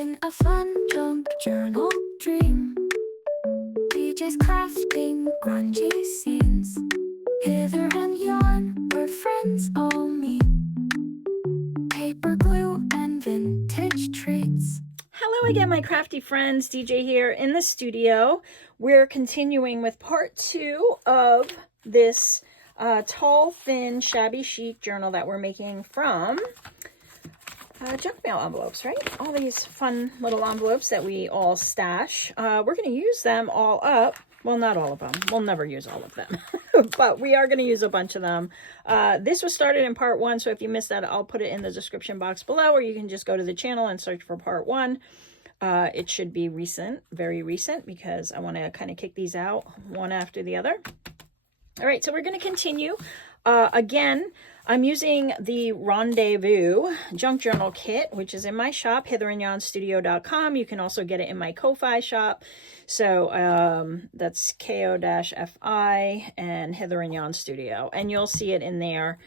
in a fun junk journal dream. DJ's crafting grungy scenes. Hither and Yon, where friends all meet. Paper glue and vintage treats. Hello again, my crafty friends. DJ here in the studio. We're continuing with part 2 of this tall, thin, shabby chic journal that we're making from junk mail envelopes, right? All these fun little envelopes that we all stash. We're going to use them all up. Well, not all of them. We'll never use all of them. But we are going to use a bunch of them. This was started in part 1, so if you missed that, I'll put it in the description box below, or you can just go to the channel and search for part 1. It should be recent, very recent, because I want to kind of kick these out one after the other. All right, so we're going to continue. Again, I'm using the Rendezvous Junk Journal Kit, which is in my shop, hitherandyonstudio.com. You can also get it in my Ko-Fi shop. So that's ko-fi and Hither and Yon Studio. And you'll see it in there.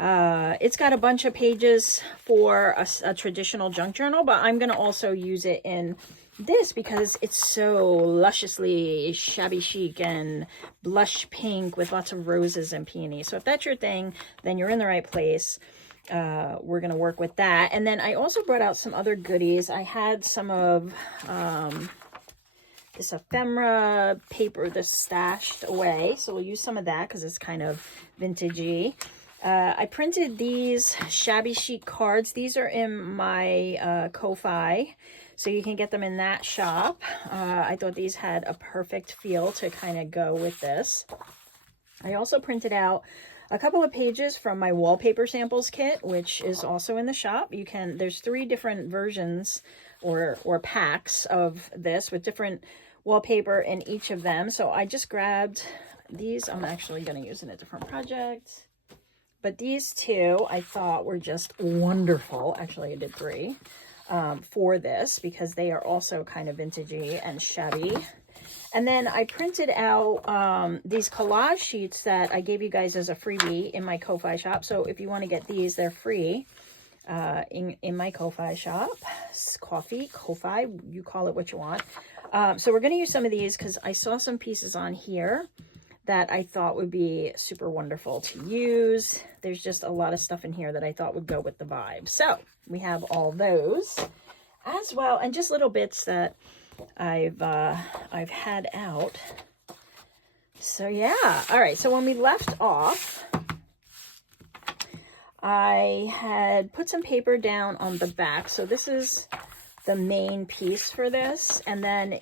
It's got a bunch of pages for a traditional junk journal, but I'm going to also use it in this because it's so lusciously shabby chic and blush pink with lots of roses and peonies. So if that's your thing, then you're in the right place. We're going to work with that. And then I also brought out some other goodies. I had some of this ephemera paper that's stashed away. So we'll use some of that because it's kind of vintagey. I printed these shabby chic cards. These are in my Ko-Fi, so you can get them in that shop. I thought these had a perfect feel to kind of go with this. I also printed out a couple of pages from my wallpaper samples kit, which is also in the shop. There's 3 different versions or packs of this with different wallpaper in each of them. So I just grabbed these. I'm actually going to use in a different project. But these 2 I thought were just wonderful. Actually, I did 3 for this because they are also kind of vintagey and shabby. And then I printed out these collage sheets that I gave you guys as a freebie in my Ko-Fi shop. So if you want to get these, they're free in my Ko-Fi shop. Ko-Fi, you call it what you want. So we're going to use some of these because I saw some pieces on here that I thought would be super wonderful to use. There's just a lot of stuff in here that I thought would go with the vibe. So we have all those as well, and just little bits that I've had out. So yeah, all right. So when we left off, I had put some paper down on the back. So this is the main piece for this, and then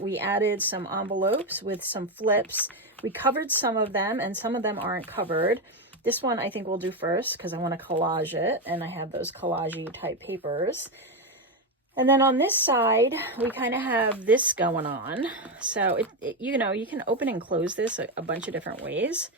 we added some envelopes with some flips. We covered some of them, and some of them aren't covered. This one I think we'll do first because I want to collage it, and I have those collage-y type papers. And then on this side, we kind of have this going on. So, you know, you can open and close this a bunch of different ways,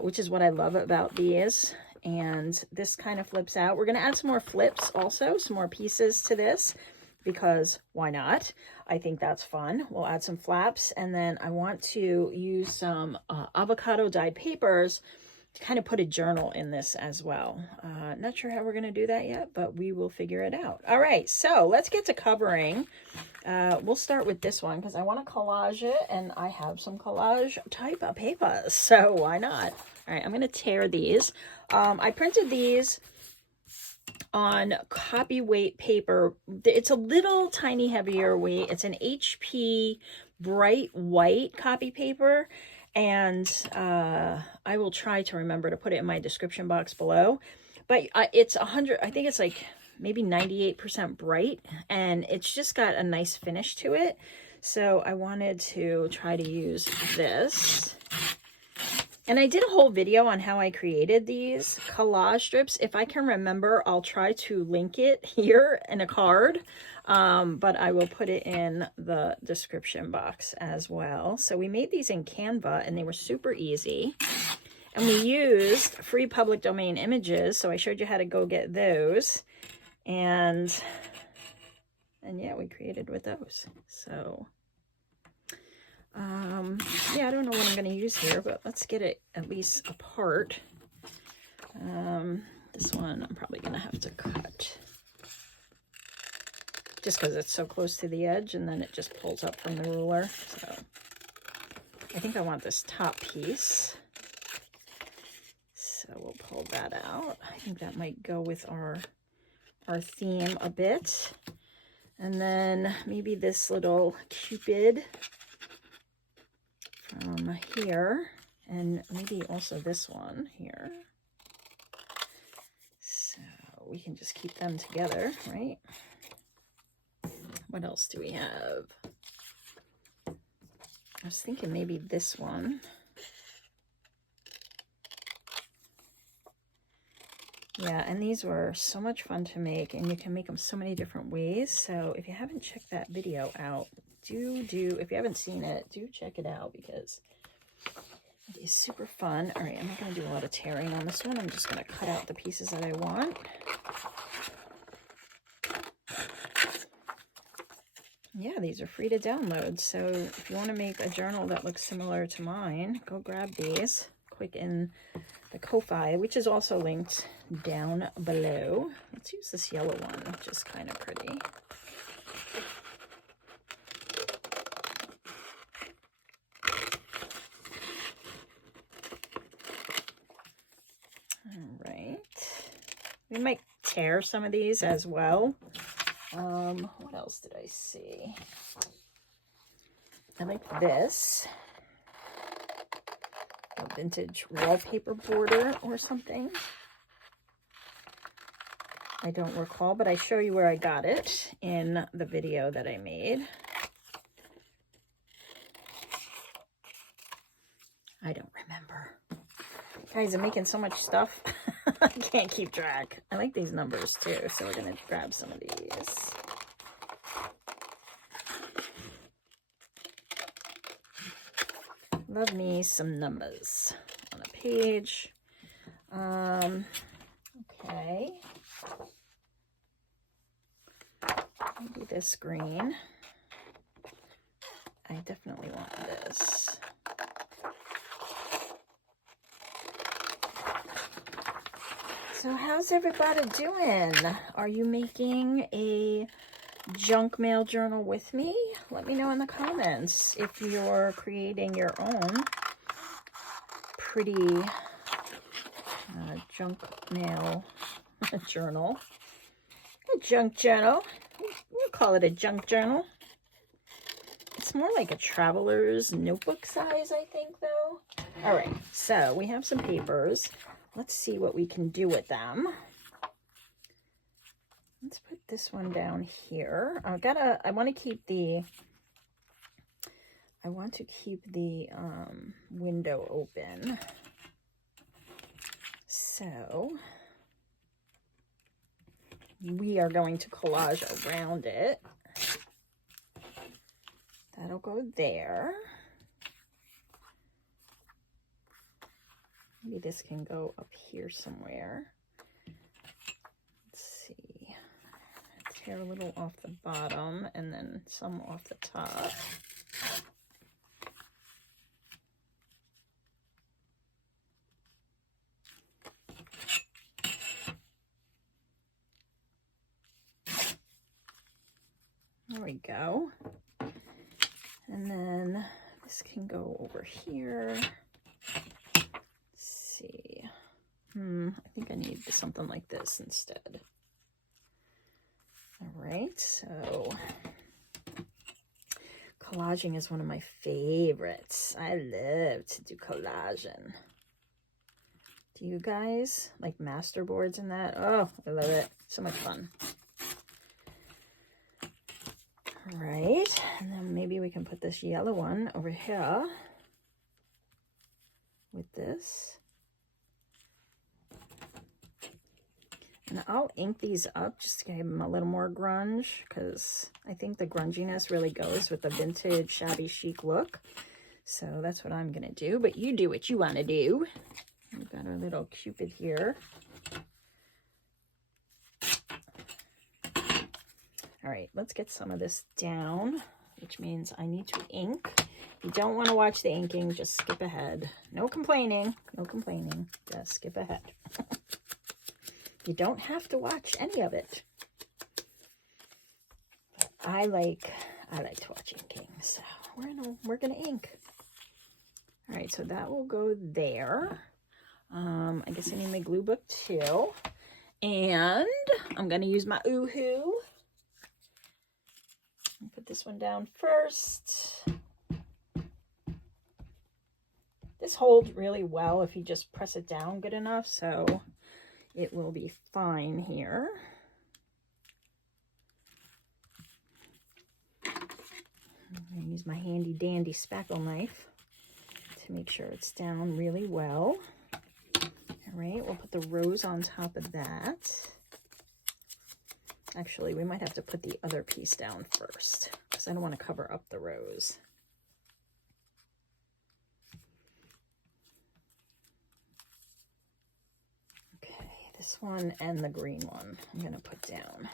which is what I love about these. And this kind of flips out. We're going to add some more flips also, some more pieces to this, because why not? I think that's fun. We'll add some flaps, and then I want to use some avocado dyed papers to kind of put a journal in this as well. Not sure how we're going to do that yet, but we will figure it out. All right, so let's get to covering. We'll start with this one because I want to collage it, and I have some collage type of papers, so why not? All right, I'm going to tear these. I printed these on copy weight paper. It's a little tiny heavier weight. It's an HP bright white copy paper, and I will try to remember to put it in my description box below. But it's 100, I think it's like maybe 98% bright, and it's just got a nice finish to it. So I wanted to try to use this. And I did a whole video on how I created these collage strips. If I can remember, I'll try to link it here in a card, but I will put it in the description box as well. So we made these in Canva, and they were super easy. And we used free public domain images, so I showed you how to go get those. And yeah, we created with those. So yeah, I don't know what I'm going to use here, but let's get it at least apart. This one I'm probably going to have to cut. just because it's so close to the edge, and then it just pulls up from the ruler. So I think I want this top piece. So we'll pull that out. I think that might go with our theme a bit. And then maybe this little Cupid from here, and maybe also this one here. So we can just keep them together, right? What else do we have? I was thinking maybe this one. Yeah, and these were so much fun to make, and you can make them so many different ways. So if you haven't checked that video out, if you haven't seen it, do check it out, because it is super fun. All right, I'm not going to do a lot of tearing on this one. I'm just going to cut out the pieces that I want. Yeah, these are free to download. So if you want to make a journal that looks similar to mine, go grab these. Quick in the Ko-Fi, which is also linked down below. Let's use this yellow one, which is kind of pretty. All right. We might tear some of these as well. What else did I see? I like this. A vintage wallpaper border or something. I don't recall, but I show you where I got it in the video that I made. I don't remember. Guys, I'm making so much stuff. I can't keep track. I like these numbers too, so we're going to grab some of these. Love me some numbers on a page. Okay. Maybe this green. I definitely want this. So how's everybody doing? Are you making a junk mail journal with me? Let me know in the comments if you're creating your own pretty junk mail journal. A junk journal. We'll call it a junk journal. It's more like a traveler's notebook size, I think, though. All right, so we have some papers. Let's see what we can do with them. Let's put this one down here. I want to keep the window open. So we are going to collage around it. That'll go there. Maybe this can go up here somewhere. Let's see. Tear a little off the bottom and then some off the top. There we go. And then this can go over here. I think I need something like this instead. All right, so collaging is one of my favorites. I love to do collaging. Do you guys like masterboards and that? Oh, I love it. So much fun. All right, and then maybe we can put this yellow one over here with this. And I'll ink these up just to give them a little more grunge, because I think the grunginess really goes with the vintage shabby chic look. So that's what I'm going to do. But you do what you want to do. We've got our little Cupid here. All right, let's get some of this down, which means I need to ink. If you don't want to watch the inking, just skip ahead. No complaining. No complaining. Just skip ahead. You don't have to watch any of it. I like to watch inking, so we're gonna ink. All right, so that will go there. I guess I need my glue book too. And I'm gonna use my Oohoo. Put this one down first. This holds really well if you just press it down good enough, so it will be fine here. I'm gonna use my handy dandy spackle knife to make sure it's down really well. All right, we'll put the rose on top of that. Actually, we might have to put the other piece down first because I don't want to cover up the rose. Okay, this one and the green one I'm going to put down.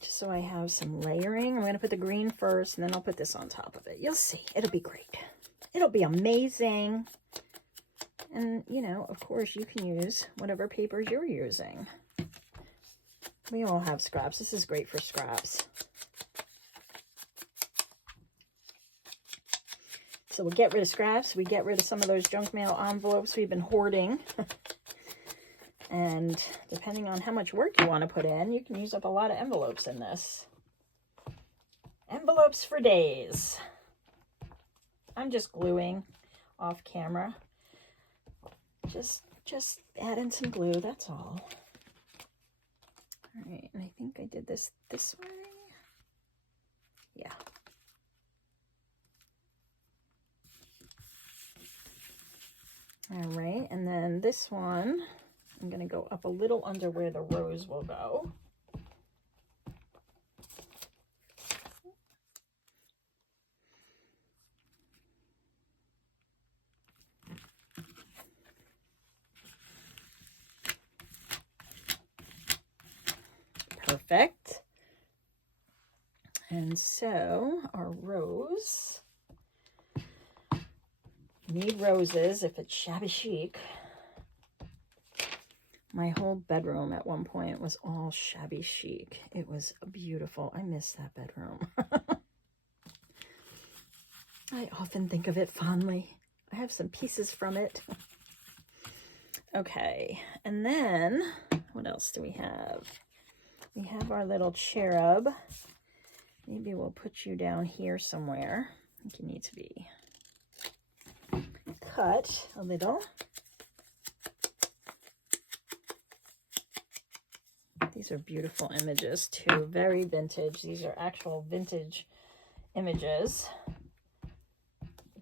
Just so I have some layering. I'm going to put the green first and then I'll put this on top of it. You'll see. It'll be great. It'll be amazing. And, you know, of course, you can use whatever papers you're using. We all have scraps. This is great for scraps. So we'll get rid of scraps. We get rid of some of those junk mail envelopes we've been hoarding. And depending on how much work you want to put in, you can use up a lot of envelopes in this. Envelopes for days. I'm just gluing off camera. Just add in some glue, that's all. All right, and I think I did this way. Yeah. All right, and then this one, I'm going to go up a little under where the rose will go. Perfect. And so our rose, need roses if it's shabby chic. My whole bedroom at one point was all shabby chic. It was beautiful. I miss that bedroom. I often think of it fondly. I have some pieces from it. Okay, and then what else do we have? We have our little cherub. Maybe we'll put you down here somewhere. I think you need to be cut a little. These are beautiful images too, very vintage. These are actual vintage images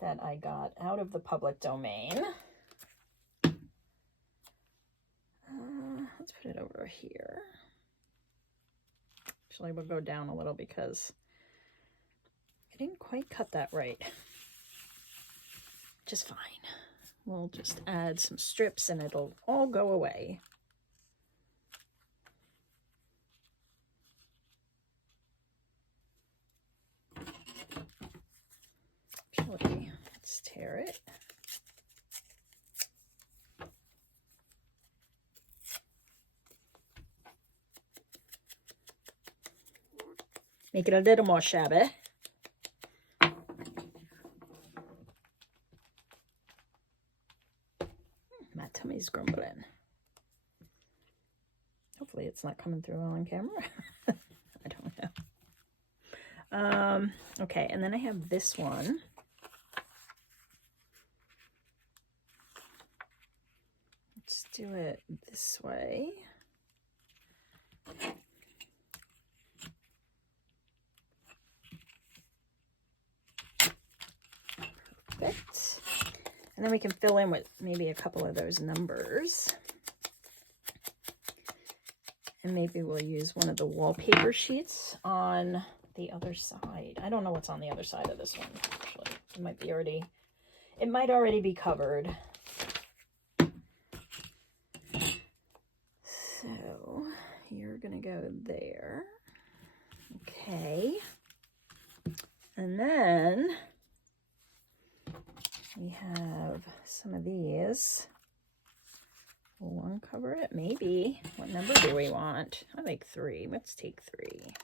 that I got out of the public domain. Let's put it over here. Actually, we'll go down a little because I didn't quite cut that right. Just fine. We'll just add some strips and it'll all go away. Actually, let's tear it. Make it a little more shabby. My tummy's grumbling. Hopefully it's not coming through on camera. I don't know. Okay, and then I have this one. Let's do it this way. Perfect. And then we can fill in with maybe a couple of those numbers. And maybe we'll use one of the wallpaper sheets on the other side. I don't know what's on the other side of this one, actually. It might already be covered. So you're gonna go there. Okay. And then we have some of these Will one cover it? Maybe. What number do we want? I like 3. Let's take 3.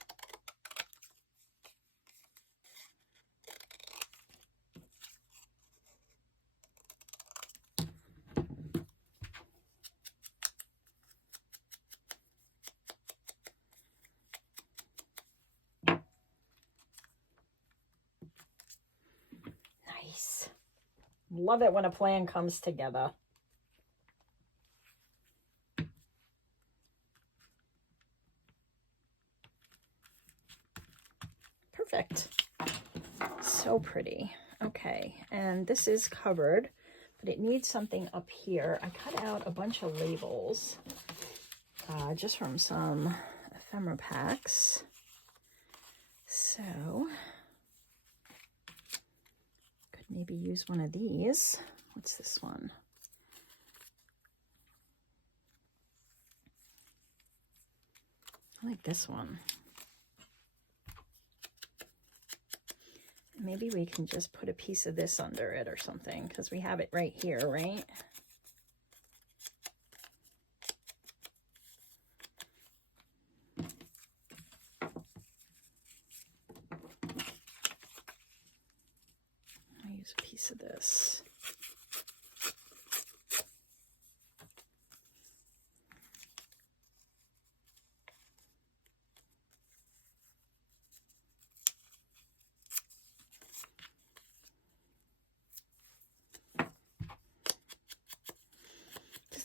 Nice. Love it when a plan comes together. Perfect. So pretty. Okay, and this is covered, but it needs something up here. I cut out a bunch of labels just from some ephemera packs. So could maybe use one of these. What's this one? I like this one. Maybe we can just put a piece of this under it or something, because we have it right here, right? I'll use a piece of this.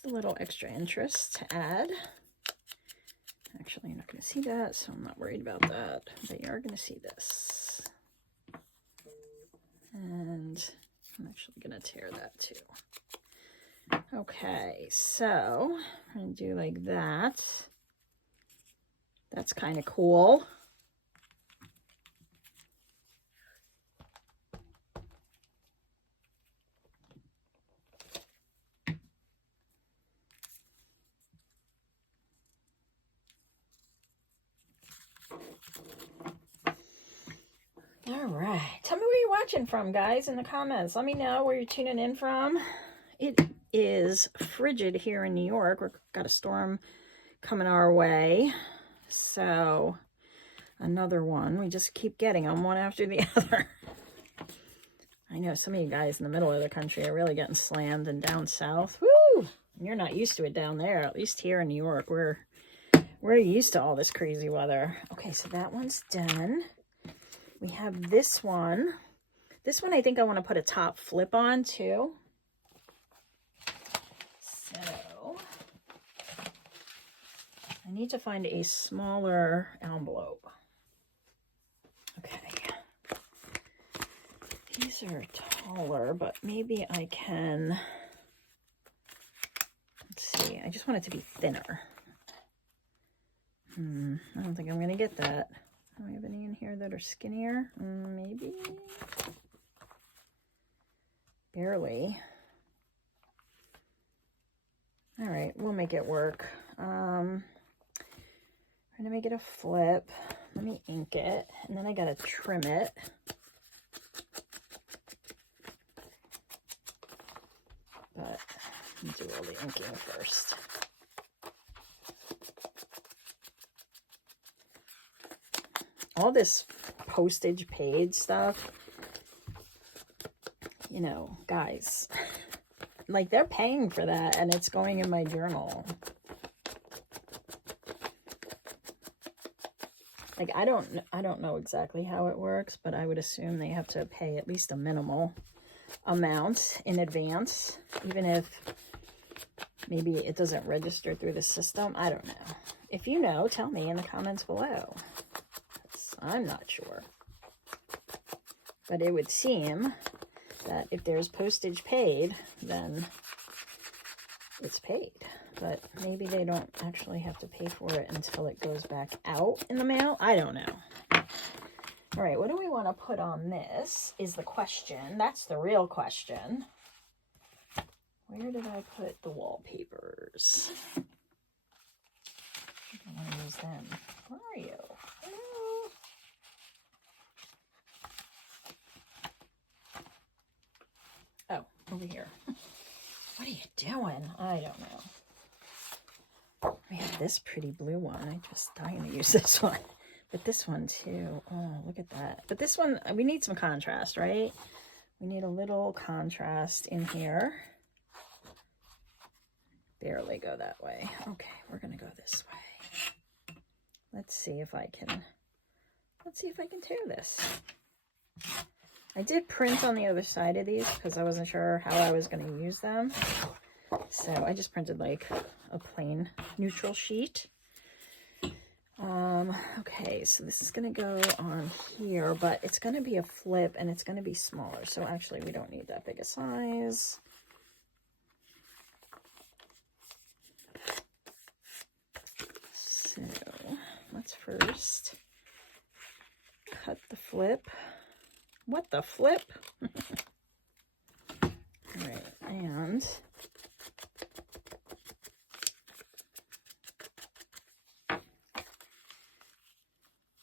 A little extra interest to add. Actually, you're not going to see that, so I'm not worried about that, but you are going to see this. And I'm actually going to tear that too. Okay, so I'm going to do like that. That's kind of cool. All right, tell me where you're watching from, guys, in the comments. Let me know where you're tuning in from. It is frigid here in New York. We've got a storm coming our way, so another one. We just keep getting them one after the other. I know some of you guys in the middle of the country are really getting slammed, and down south, woo! You're not used to it down there. At least here in New York, we're used to all this crazy weather. Okay, so that one's done. We have this one. This one I think I want to put a top flip on too. So I need to find a smaller envelope. Okay. These are taller, but maybe I can, let's see, I just want it to be thinner. I don't think I'm going to get that. Do we have any in here that are skinnier? Maybe. Barely. All right, we'll make it work. I'm going to make it a flip. Let me ink it, and then I got to trim it. But I'll do all the inking first. All this postage paid stuff, you know, guys, like they're paying for that and it's going in my journal. Like, I don't know exactly how it works, but I would assume they have to pay at least a minimal amount in advance, even if maybe it doesn't register through the system. I don't know. If you know, tell me in the comments below. I'm not sure. But it would seem that if there's postage paid, then it's paid. But maybe they don't actually have to pay for it until it goes back out in the mail. I don't know. All right, what do we want to put on this is the question. That's the real question. Where did I put the wallpapers? I want to use them. Where are you? Hello? Oh, over here. What are you doing? I don't know. We have this pretty blue one. I'm just dying to use this one. But this one too. Oh, look at that. But this one, we need some contrast, right? We need a little contrast in here. Barely go that way. Okay, we're gonna go this way. Let's see if I can tear this. I did print on the other side of these because I wasn't sure how I was gonna use them. So I just printed like a plain neutral sheet. Okay, so this is gonna go on here, but it's gonna be a flip and it's gonna be smaller. So actually we don't need that big a size. So let's first cut the flip. What the flip? All right, and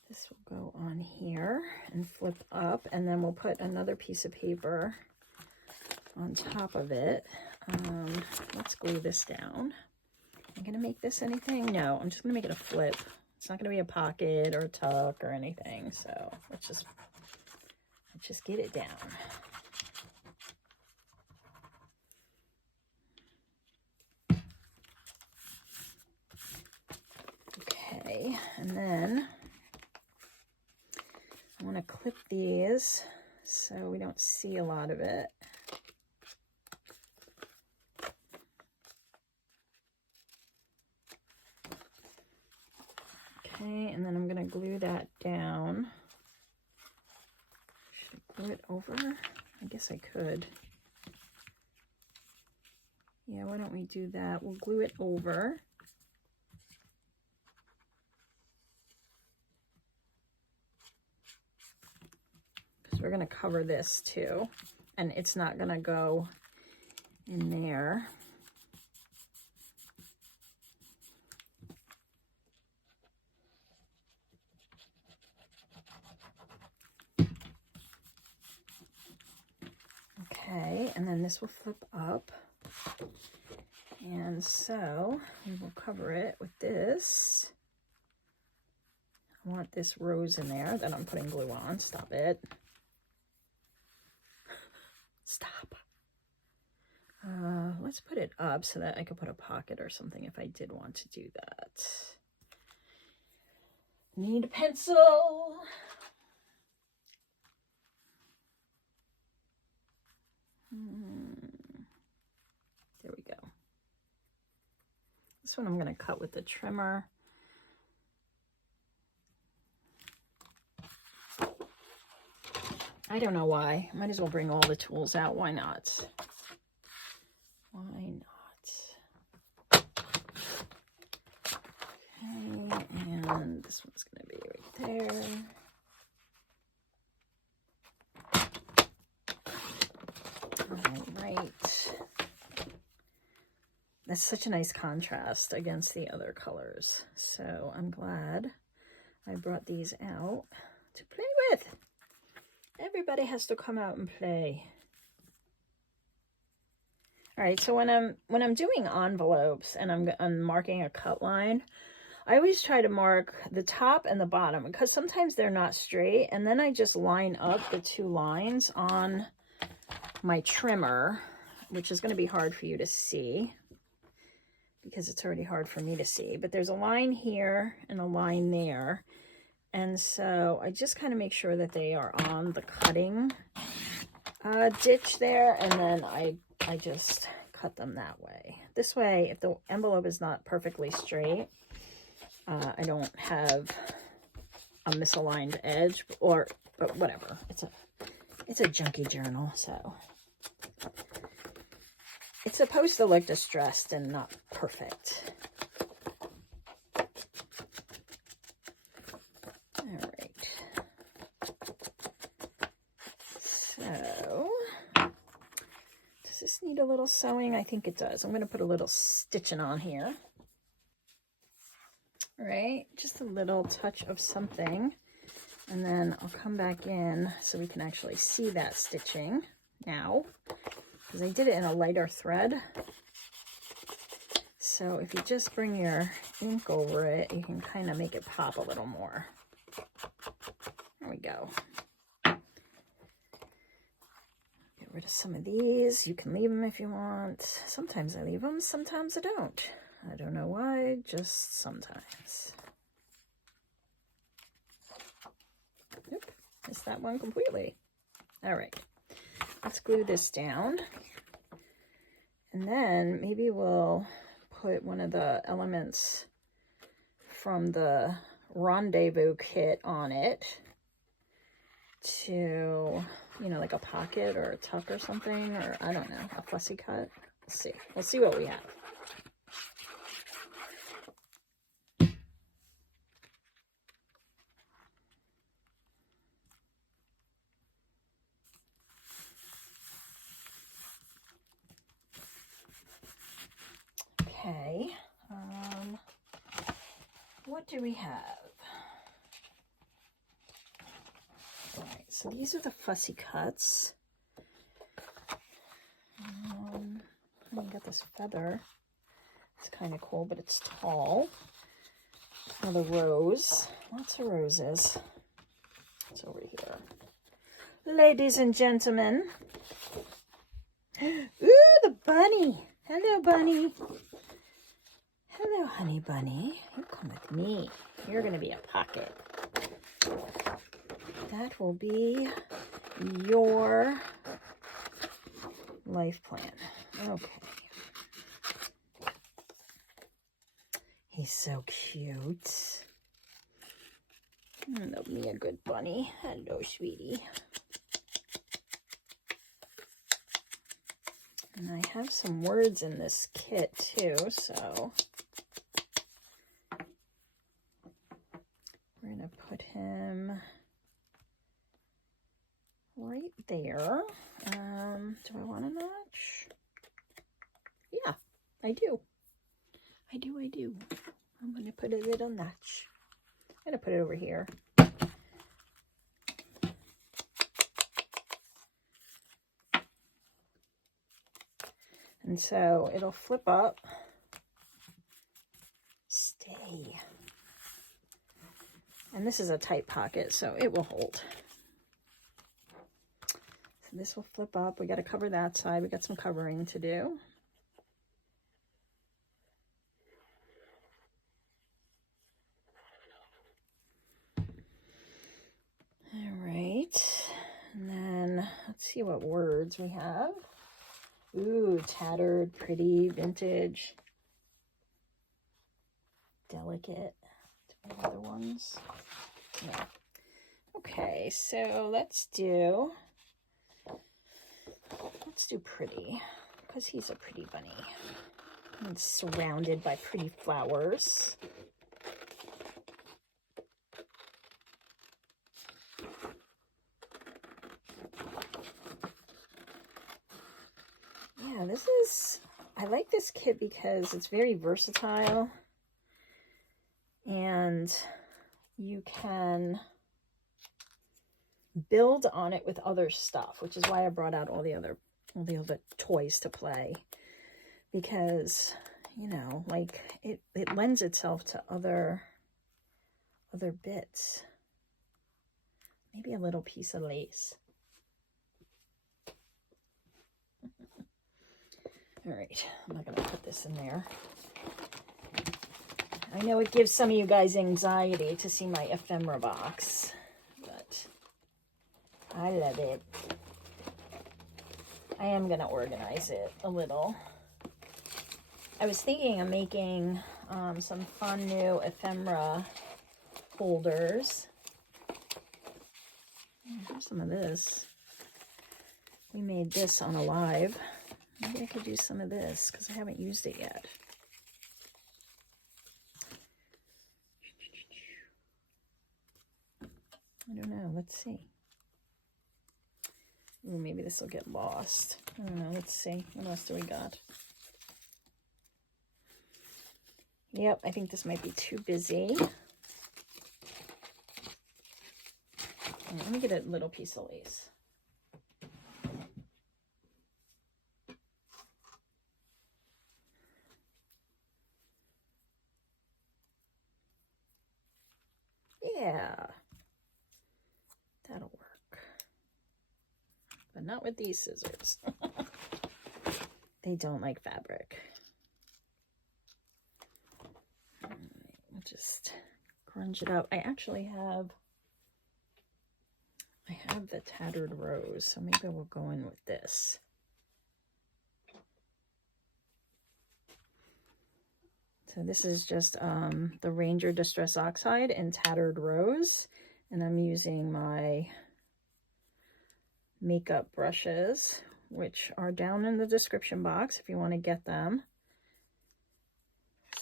this will go on here and flip up, and then we'll put another piece of paper on top of it. Let's glue this down. I'm gonna make this anything? No, I'm just gonna make it a flip. It's not gonna be a pocket or a tuck or anything. So let's just get it down. Okay, and then I want to clip these so we don't see a lot of it. Okay, and then I'm going to glue that down. Should I glue it over? I guess I could. Yeah, why don't we do that? We'll glue it over. Because we're going to cover this too. And it's not going to go in there. Okay, and then this will flip up. And so we will cover it with this. I want this rose in there that I'm putting glue on. Stop it. Stop. Let's put it up so that I could put a pocket or something if I did want to do that. Need a pencil. There we go. This one I'm going to cut with the trimmer. I don't know why. Might as well bring all the tools out. Why not? Why not? Okay, and this one's going to be right there. All right. That's such a nice contrast against the other colors. So I'm glad I brought these out to play with. Everybody has to come out and play. All right, so when I'm doing envelopes and I'm marking a cut line, I always try to mark the top and the bottom because sometimes they're not straight, and then I just line up the two lines on my trimmer, which is going to be hard for you to see because it's already hard for me to see, but there's a line here and a line there. And so I just kind of make sure that they are on the cutting ditch there, and then I just cut them that way. This way, if the envelope is not perfectly straight, I don't have a misaligned edge, but whatever. It's a junky journal, so it's supposed to look distressed and not perfect. All right. So, does this need a little sewing? I think it does. I'm going to put a little stitching on here. All right, just a little touch of something. And then I'll come back in so we can actually see that stitching now, because I did it in a lighter thread. So if you just bring your ink over it, you can kind of make it pop a little more. There we go. Get rid of some of these. You can leave them if you want. Sometimes I leave them, sometimes I don't. I don't know why, just sometimes. Nope, missed that one completely. All right, let's glue this down. And then maybe we'll put one of the elements from the Rendezvous kit on it to, you know, like a pocket or a tuck or something, or I don't know, a fussy cut. Let's see. We'll see what we have. Okay, what do we have? All right, so these are the fussy cuts. I got this feather. It's kind of cool, but it's tall. Another rose. Lots of roses. It's over here. Ladies and gentlemen. Ooh, the bunny. Hello, bunny. Hello, honey bunny. You come with me. You're going to be a pocket. That will be your life plan. Okay. He's so cute. Love me a good bunny. Hello, sweetie. And I have some words in this kit too, so we're going to put him right there. Do I want a notch? Yeah, I do. I do. I'm going to put a little notch. I'm going to put it over here. And so it'll flip up. Stay. And this is a tight pocket, so it will hold. So this will flip up. We got to cover that side. We got some covering to do. All right. And then let's see what words we have. Ooh, tattered, pretty, vintage, delicate. Do we have other ones? No. Okay, so let's do pretty, because he's a pretty bunny. And surrounded by pretty flowers. Yeah, I like this kit because it's very versatile and you can build on it with other stuff, which is why I brought out all the other toys to play, because, you know, like it lends itself to other bits. Maybe a little piece of lace. All right, I'm not going to put this in there. I know it gives some of you guys anxiety to see my ephemera box, but I love it. I am going to organize it a little. I was thinking of making some fun new ephemera folders. Here's some of this. We made this on a live. Maybe I could do some of this because I haven't used it yet. I don't know. Let's see. Ooh, maybe this will get lost. I don't know. Let's see. What else do we got? Yep, I think this might be too busy. Let me get a little piece of lace. Yeah, that'll work. But not with these scissors. They don't like fabric. All right, we'll just grunge it up. I have the tattered rose, so maybe we'll go in with this. So this is just the Ranger Distress Oxide in tattered rose, and I'm using my makeup brushes, which are down in the description box if you want to get them.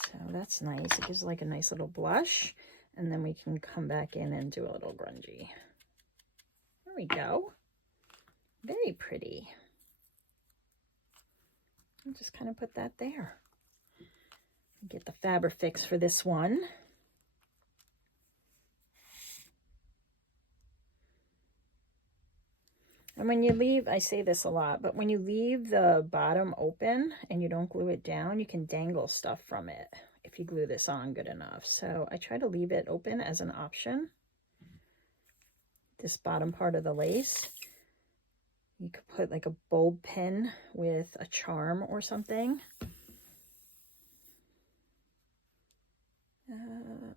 So that's nice. It gives like a nice little blush, and then we can come back in and do a little grungy. There we go. Very pretty. I'll just kind of put that there. Get the fabric fix for this one. And when you leave, I say this a lot, but when you leave the bottom open and you don't glue it down, you can dangle stuff from it if you glue this on good enough. So I try to leave it open as an option. This bottom part of the lace, you could put like a bulb pin with a charm or something.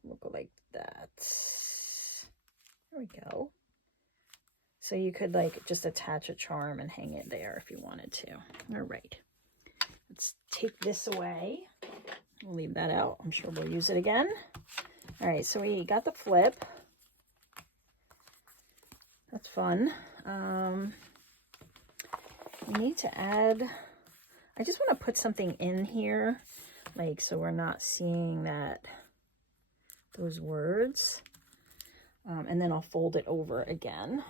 We'll go like that. There we go. So you could like just attach a charm and hang it there if you wanted to. All right, let's take this away. We'll leave that out. I'm sure we'll use it again. All right, so we got the flip. That's fun. We need to add, I just want to put something in here, like so we're not seeing those words. And then I'll fold it over again.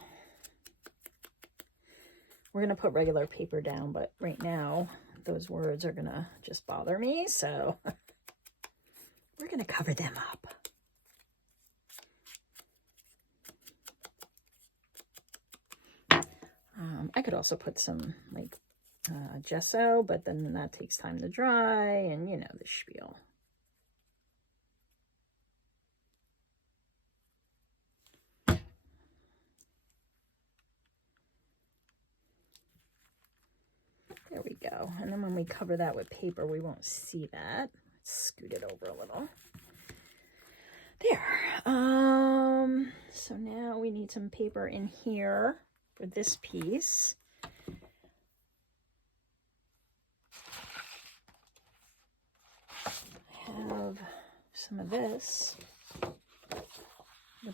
We're going to put regular paper down, but right now those words are going to just bother me, so we're going to cover them up. I could also put some like gesso, but then that takes time to dry, and you know the spiel. There we go. And then when we cover that with paper, we won't see that. Let's scoot it over a little. There. So now we need some paper in here for this piece. I have some of this. I'll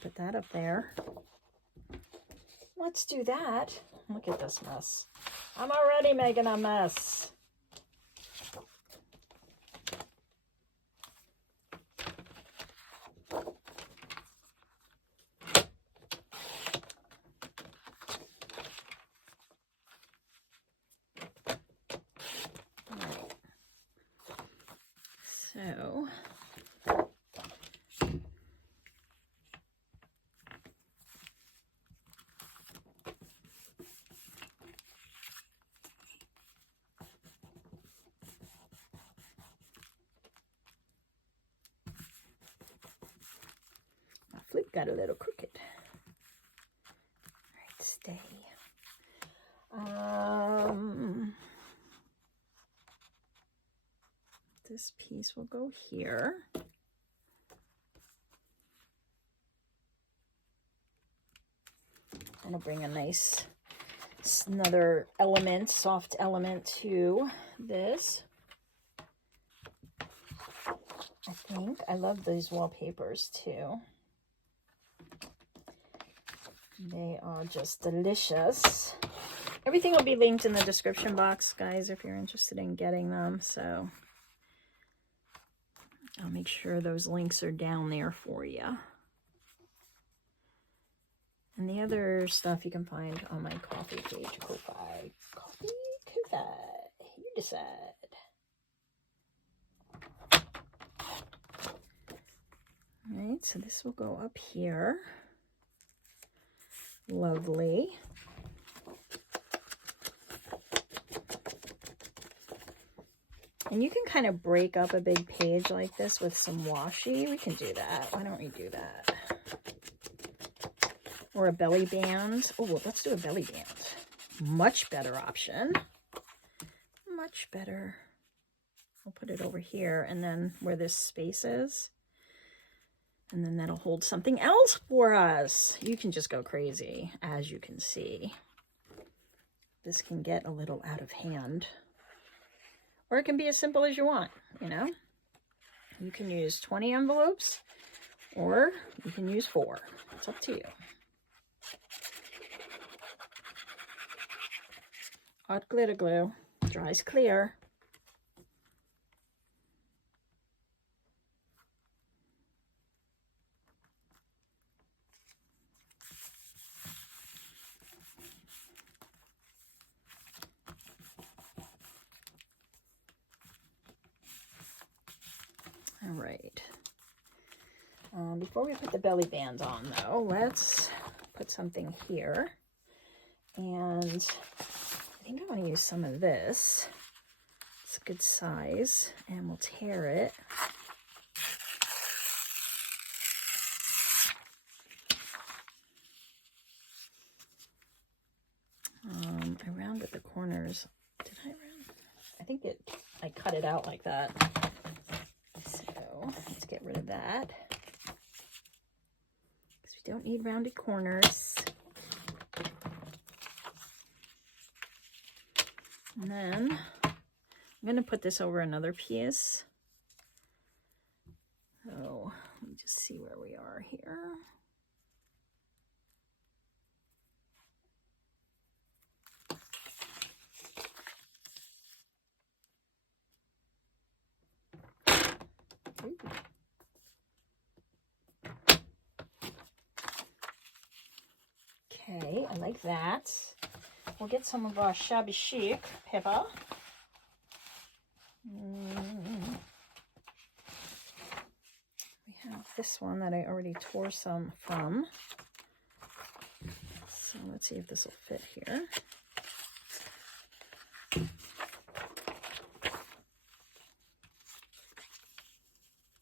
put that up there. Let's do that. Look at this mess. I'm already making a mess. So my flip got a little crooked. All right, stay. This piece will go here. And I'll bring a nice, another element, soft element to this. I think I love these wallpapers too. They are just delicious. Everything will be linked in the description box, guys, if you're interested in getting them. So I'll make sure those links are down there for you. And the other stuff you can find on my coffee page, Ko-Fi. Coffee, Ko-Fi, you decide. All right, so this will go up here. Lovely. And you can kind of break up a big page like this with some washi. We can do that. Why don't we do that? or a belly band. Oh, well, let's do a belly band. Much better option. Much better. I'll put it over here and then where this space is. And then that'll hold something else for us. You can just go crazy, as you can see. This can get a little out of hand. Or it can be as simple as you want, you know. You can use 20 envelopes or you can use 4. It's up to you. Hot glitter glue. Dries clear. All right. Before we put the belly band on, though, let's put something here. And I think I want to use some of this. It's a good size, and we'll tear it. I rounded the corners. Did I round? I think I cut it out like that. So let's get rid of that. Because we don't need rounded corners. And then I'm going to put this over another piece. So let me just see where we are here. Ooh. Okay, I like that. We'll get some of our shabby chic paper. We have this one that I already tore some from. So let's see if this will fit here.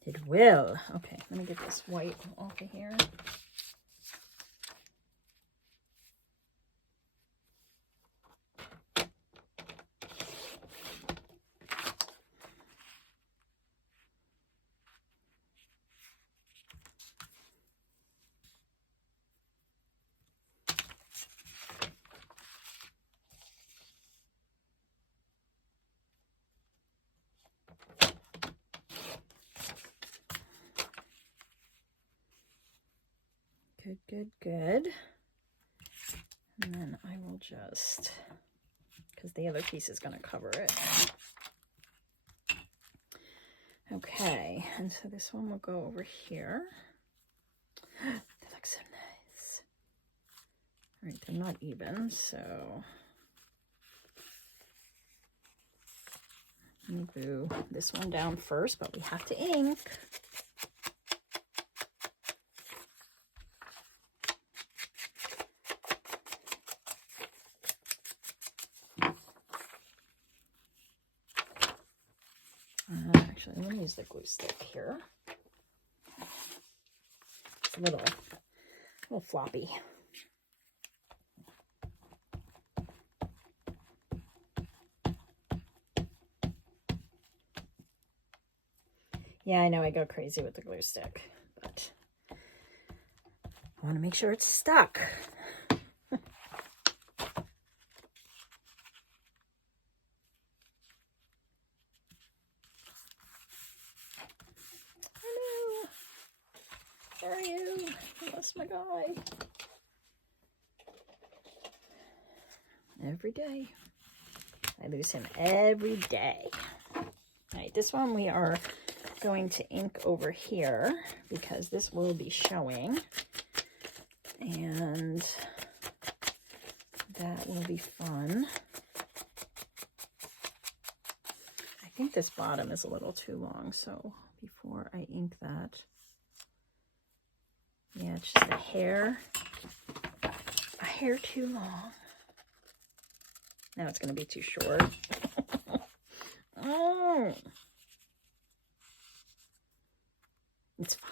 It will. Okay, let me get this white off of here. Good, good, good. And then I will just, because the other piece is going to cover it. Okay, and so this one will go over here. That looks so nice. All right, they're not even, so let me glue this one down first, but we have to ink. Actually, I'm going to use the glue stick here. It's a little floppy. Yeah, I know I go crazy with the glue stick, but I want to make sure it's stuck. Where are you? That's my guy. Every day. I lose him every day. All right, this one we are going to ink over here because this will be showing. And that will be fun. I think this bottom is a little too long, so before I ink that, yeah, it's just a hair too long. Now it's going to be too short. Oh, it's fine.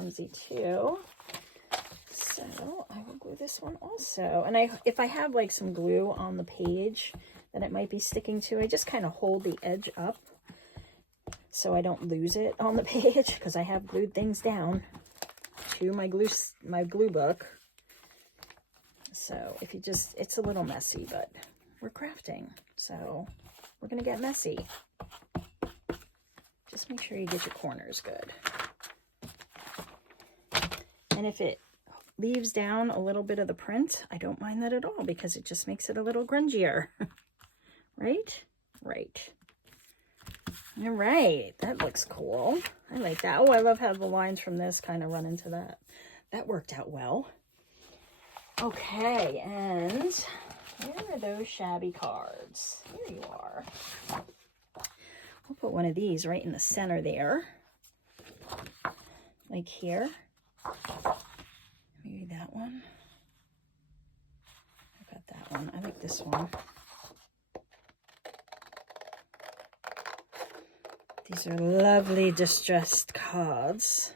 flimsy too. So I will glue this one also. And if I have like some glue on the page that it might be sticking to, I just kind of hold the edge up so I don't lose it on the page, because I have glued things down to my glue book. So if you just, it's a little messy, but we're crafting, so we're gonna get messy. Just make sure you get your corners good. And if it leaves down a little bit of the print, I don't mind that at all, because it just makes it a little grungier. Right? Right. All right, that looks cool. I like that. Oh, I love how the lines from this kind of run into that. That worked out well. Okay, and where are those shabby cards? Here you are. We'll put one of these right in the center there. Like here. Maybe that one. I got that one. I like this one. These are lovely distressed cards.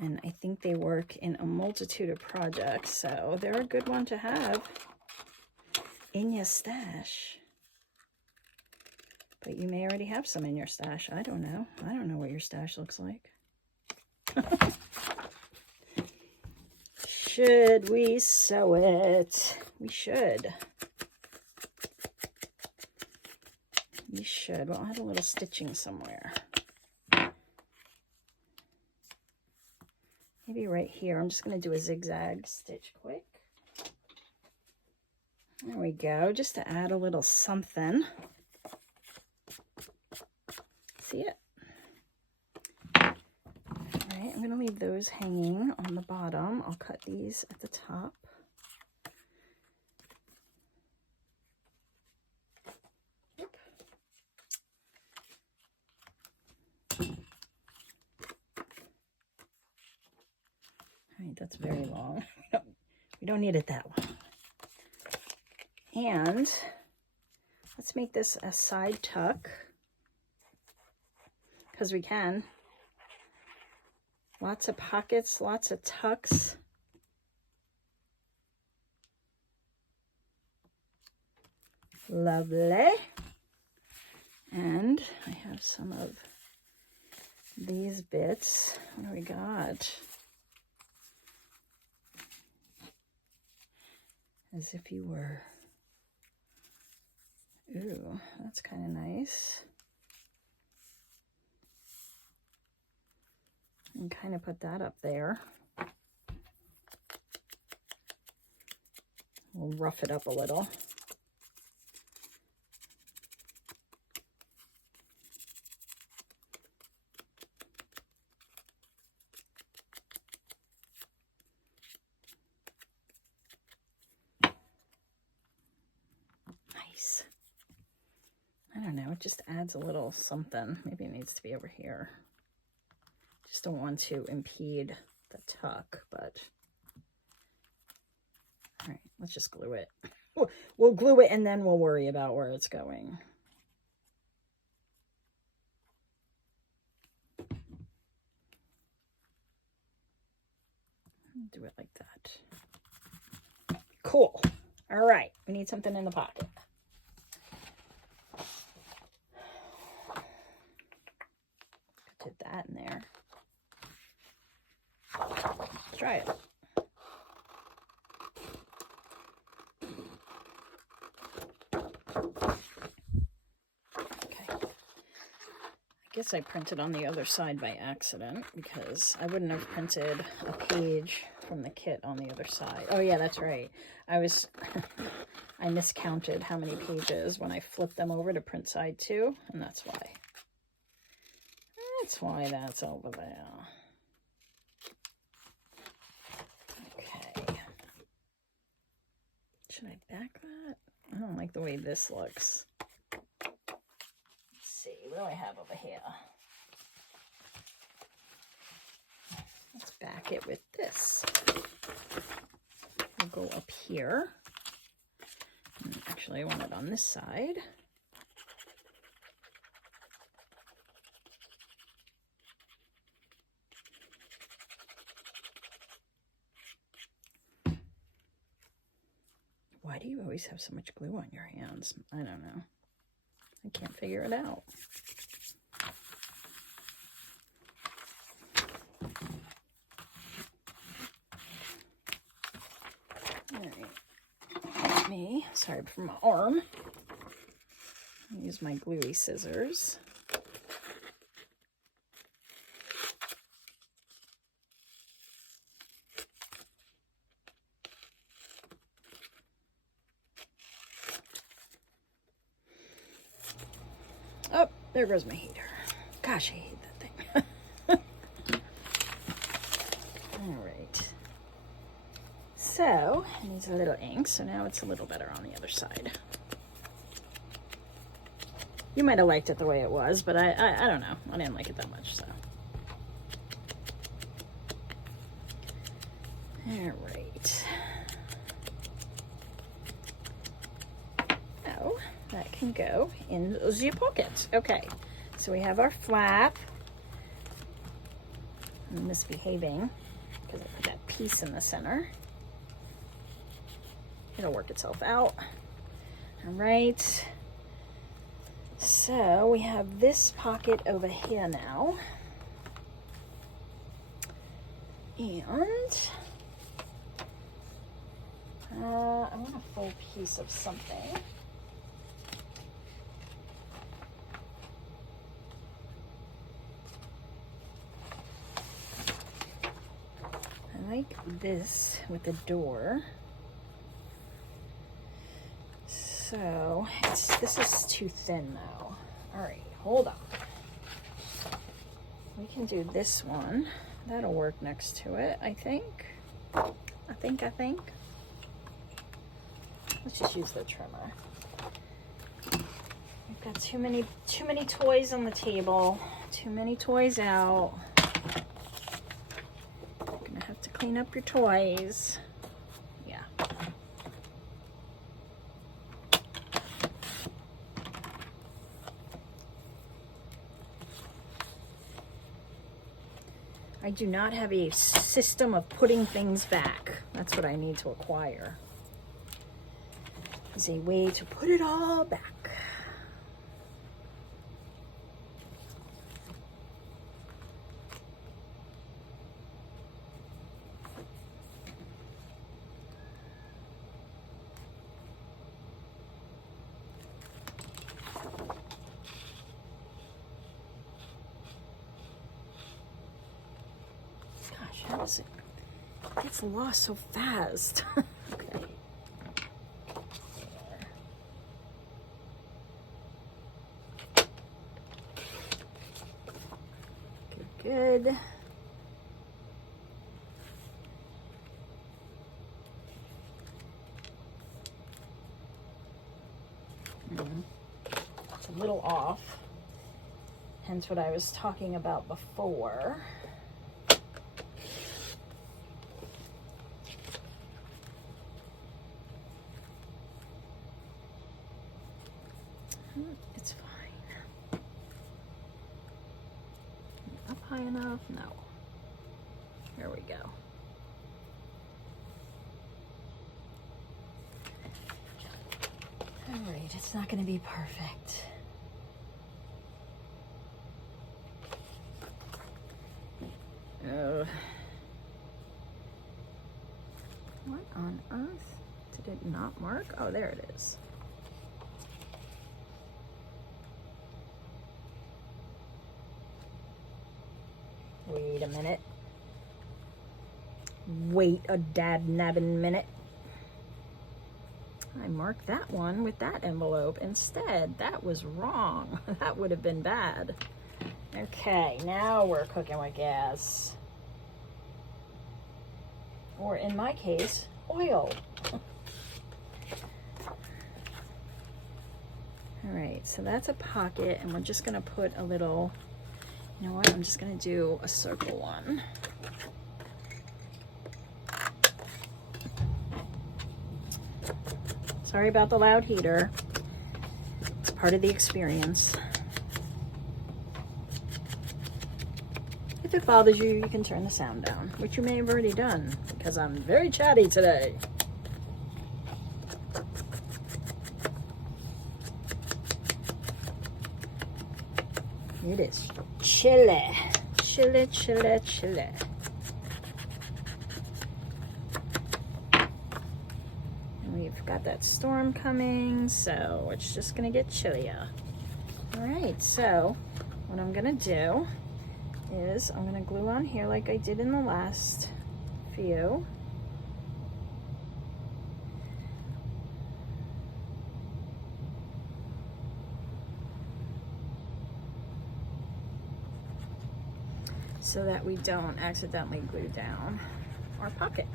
And I think they work in a multitude of projects, so they're a good one to have in your stash. But you may already have some in your stash. I don't know. I don't know what your stash looks like. Should we sew it? We should. We should. We'll add a little stitching somewhere. Maybe right here. I'm just going to do a zigzag stitch quick. There we go. Just to add a little something. See it? All right, I'm going to leave those hanging on the bottom. I'll cut these at the top. That's very long. We don't need it that long. And let's make this a side tuck, because we can. Lots of pockets, lots of tucks. Lovely. And I have some of these bits. What do we got? As if you were. Ooh, that's kind of nice. And kind of put that up there. We'll rough it up a little. I don't know, it just adds a little something. Maybe it needs to be over here. Just don't want to impede the tuck, but all right, let's just glue it. We'll glue it and then we'll worry about where it's going. Do it like that. Cool. All right, we need something in the pocket. Put that in there. Let's try it. Okay. I guess I printed on the other side by accident, because I wouldn't have printed a page from the kit on the other side. Oh yeah, that's right. I miscounted how many pages when I flipped them over to print side 2, and that's why. That's why that's over there. Okay. Should I back that? I don't like the way this looks. Let's see, what do I have over here? Let's back it with this. We'll go up here. And actually, I want it on this side. Why do you always have so much glue on your hands? I don't know. I can't figure it out. All right. Me, sorry for my arm. I'll use my gluey scissors. Oh, there goes my heater. Gosh, I hate that thing. All right. So, it needs a little ink, so now it's a little better on the other side. You might have liked it the way it was, but I don't know. I didn't like it that much, so. All right. Oh, that can go in those your pockets. Okay, so we have our flap. I'm misbehaving because I put that piece in the center. It'll work itself out. All right. So we have this pocket over here now. And I want a full piece of something. I like this with the door. So this is too thin though. All right, hold on. We can do this one. That'll work next to it, I think. I think. Let's just use the trimmer. We've got too many toys on the table. Too many toys out. You're gonna have to clean up your toys. Yeah. I do not have a system of putting things back. That's what I need to acquire. Is a way to put it all back. Gosh, how is it? It gets lost so fast. Okay. Good. It's a little off, hence what I was talking about before. It's fine. Up high enough? No. There we go. All right, it's not going to be perfect. Oh. What on earth? Did it not mark? Oh, there it is. Wait a minute. Wait a dad-nabbing minute. I marked that one with that envelope instead. That was wrong. That would have been bad. Okay, now we're cooking with gas. Or in my case, oil. All right, so that's a pocket, and we're just gonna put a little, you know what, I'm just gonna do a circle one. Sorry about the loud heater. It's part of the experience. If it bothers you, you can turn the sound down, which you may have already done, because I'm very chatty today. It is chilly. Chilly, chilly, chilly. We've got that storm coming, so it's just gonna get chillier. All right, so what I'm gonna do is I'm gonna glue on here like I did in the last few. So that we don't accidentally glue down our pocket.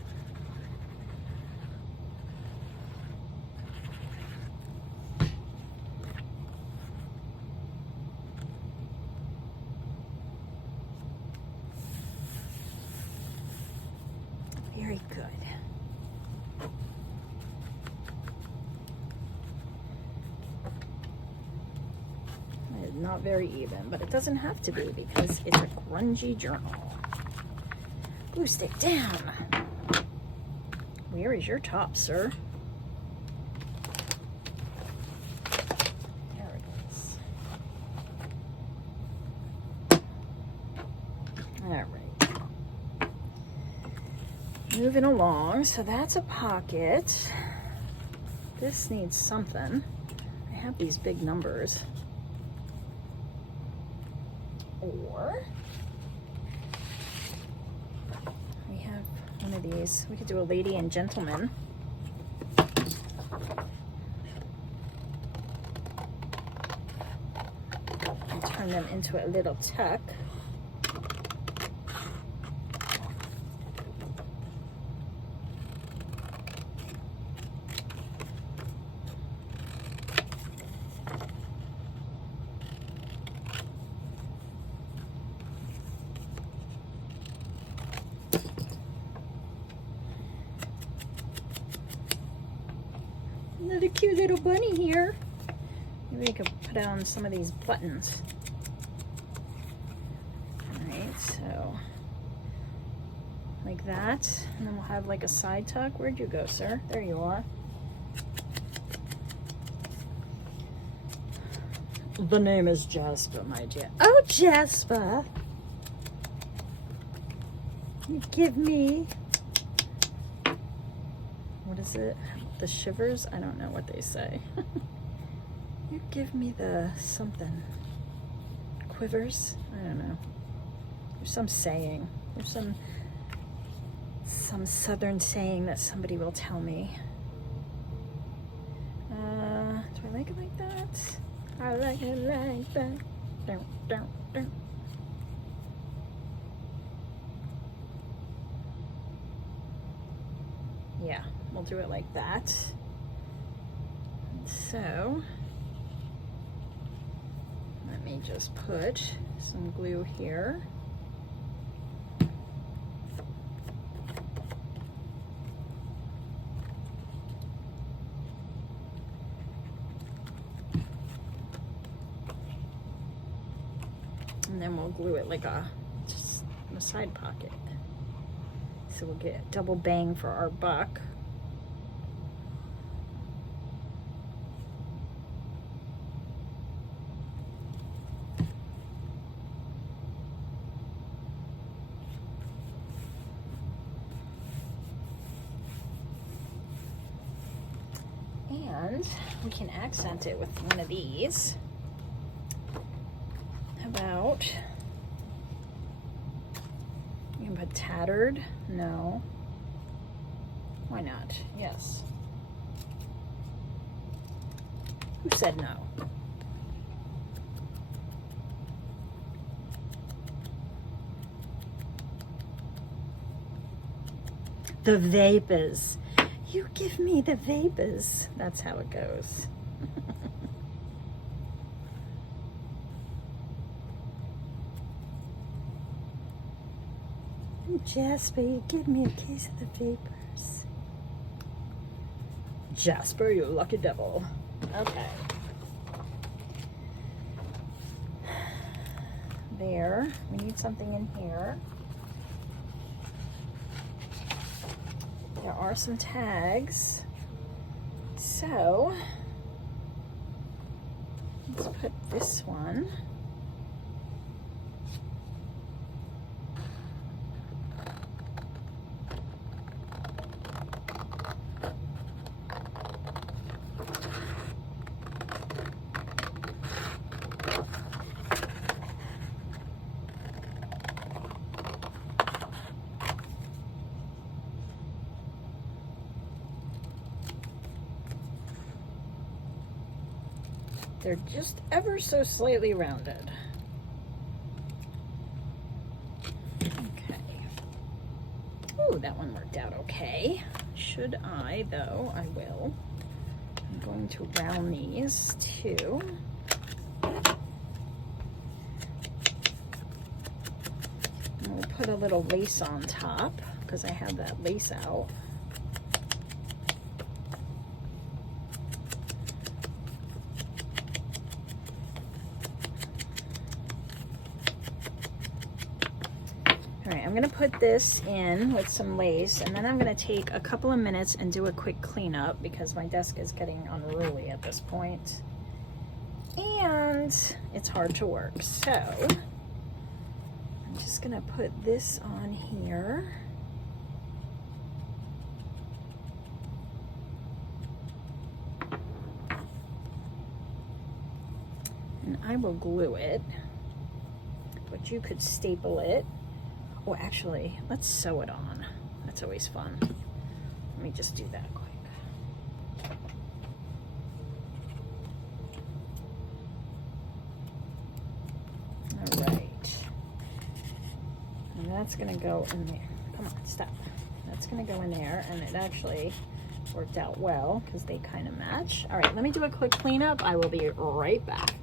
Very good. It's not very even, but it doesn't have to be because it's a grungy journal. Glue stick down. Where is your top, sir? There it is. All right. Moving along, so that's a pocket. This needs something. I have these big numbers. Or we have one of these. We could do a lady and gentleman. And turn them into a little tuck. Another cute little bunny here. Maybe we could put on some of these buttons. Alright, so like that. And then we'll have like a side tuck. Where'd you go, sir? There you are. The name is Jasper, my dear. Oh, Jasper! You give me... What is it? The shivers? I don't know what they say. You give me the something. Quivers? I don't know. There's some saying. There's some southern saying that somebody will tell me. Do I like it like that? I like it like that. Don't. Yeah, we'll do it like that. So, let me just put some glue here. And then we'll glue it like just in a side pocket. So we'll get double bang for our buck. And we can accent it with one of these. How about, you can put tattered? No. Why not? Yes. Who said no? The vapors. You give me the vapors. That's how it goes. Jasper, you give me a case of the vapors. Jasper, you lucky devil. Okay. There. We need something in here. There are some tags. So, let's put this one They're just ever so slightly rounded. Okay. Ooh, that one worked out okay. Should I, though, I will. I'm going to round these too. And we'll put a little lace on top because I have that lace out. I'm going to put this in with some lace, and then I'm going to take a couple of minutes and do a quick cleanup because my desk is getting unruly at this point and it's hard to work. So I'm just going to put this on here. And I will glue it, but you could staple it. Oh, actually, let's sew it on. That's always fun. Let me just do that quick. All right. And that's gonna go in there. Come on, stop. That's gonna go in there, and it actually worked out well because they kind of match. All right, let me do a quick cleanup. I will be right back.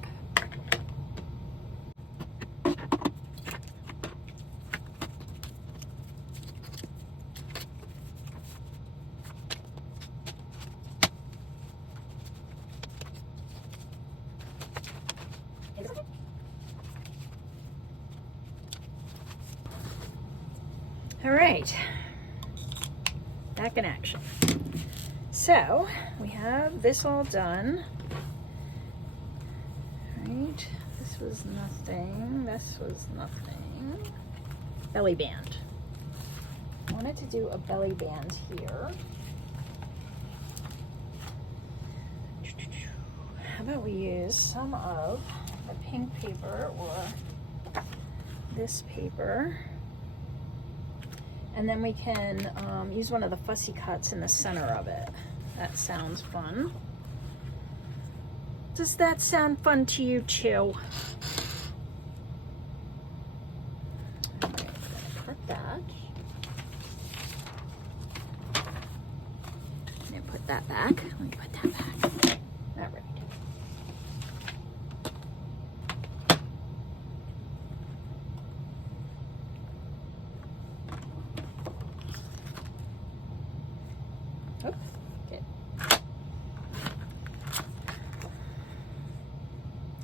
All right, back in action. So we have this all done. All right, this was nothing, this was nothing. Belly band. I wanted to do a belly band here. How about we use some of the pink paper or this paper? And then we can use one of the fussy cuts in the center of it. That sounds fun. Does that sound fun to you too? All right, I'm gonna cut that. I'm gonna put that back. Let me put that back. All right.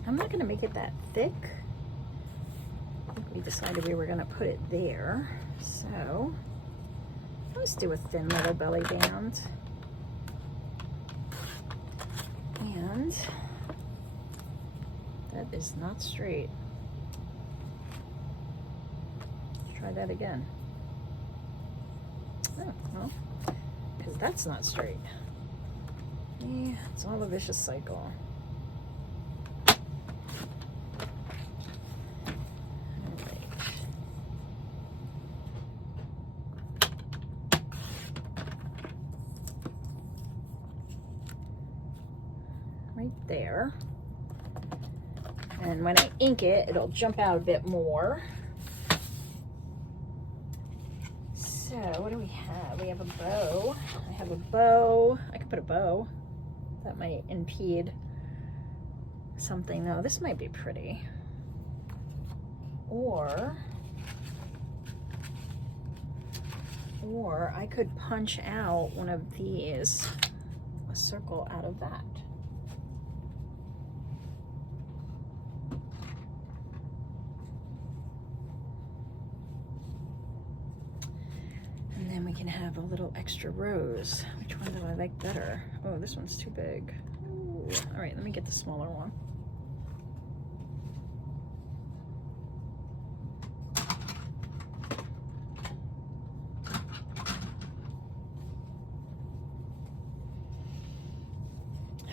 I'm not going to make it that thick. I think we decided we were going to put it there. So let's do a thin little belly band. And that is not straight. Let's try that again. Oh, well, because that's not straight. Yeah, it's all a vicious cycle. Right there. And when I ink it, it'll jump out a bit more. So what do we have? We have a bow. I have a bow. I could put a bow. That might impede something. No, this might be pretty. Or I could punch out one of these, a circle out of that. And then we can have a little extra rose. Which one do I like better? Oh, this one's too big. Ooh. All right, let me get the smaller one.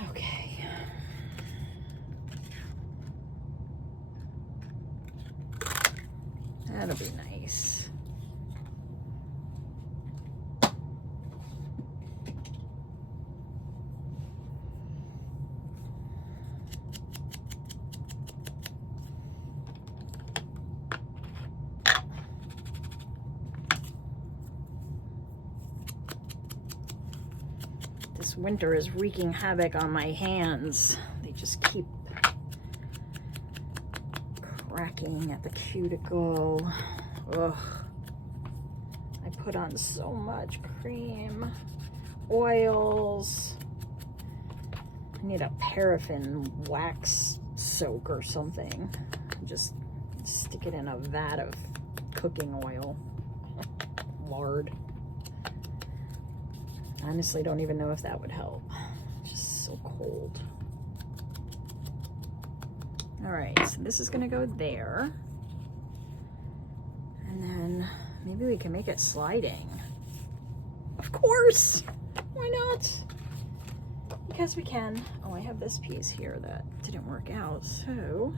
Okay. That'll be nice. This winter is wreaking havoc on my hands. They just keep cracking at the cuticle. Ugh. I put on so much cream, oils. I need a paraffin wax soak or something. Just stick it in a vat of cooking oil. Lard. Honestly, don't even know if that would help. It's just so cold. All right, so this is gonna go there. And then maybe we can make it sliding. Of course, why not? Because we can. Oh, I have this piece here that didn't work out, so.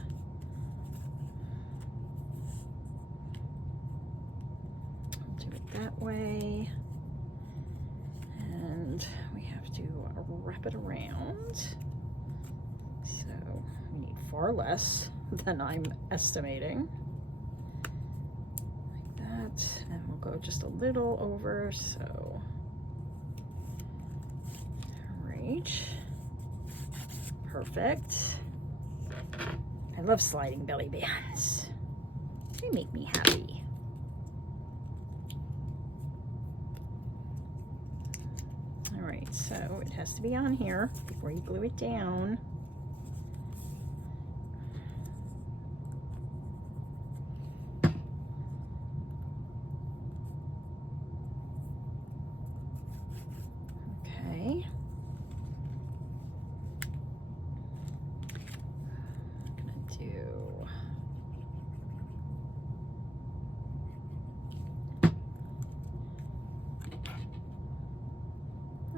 I'll do it that way. And we have to wrap it around. So we need far less than I'm estimating. Like that. And we'll go just a little over, so. All right. Perfect. I love sliding belly bands. They make me happy. All right, so it has to be on here before you glue it down. Okay. I'm gonna do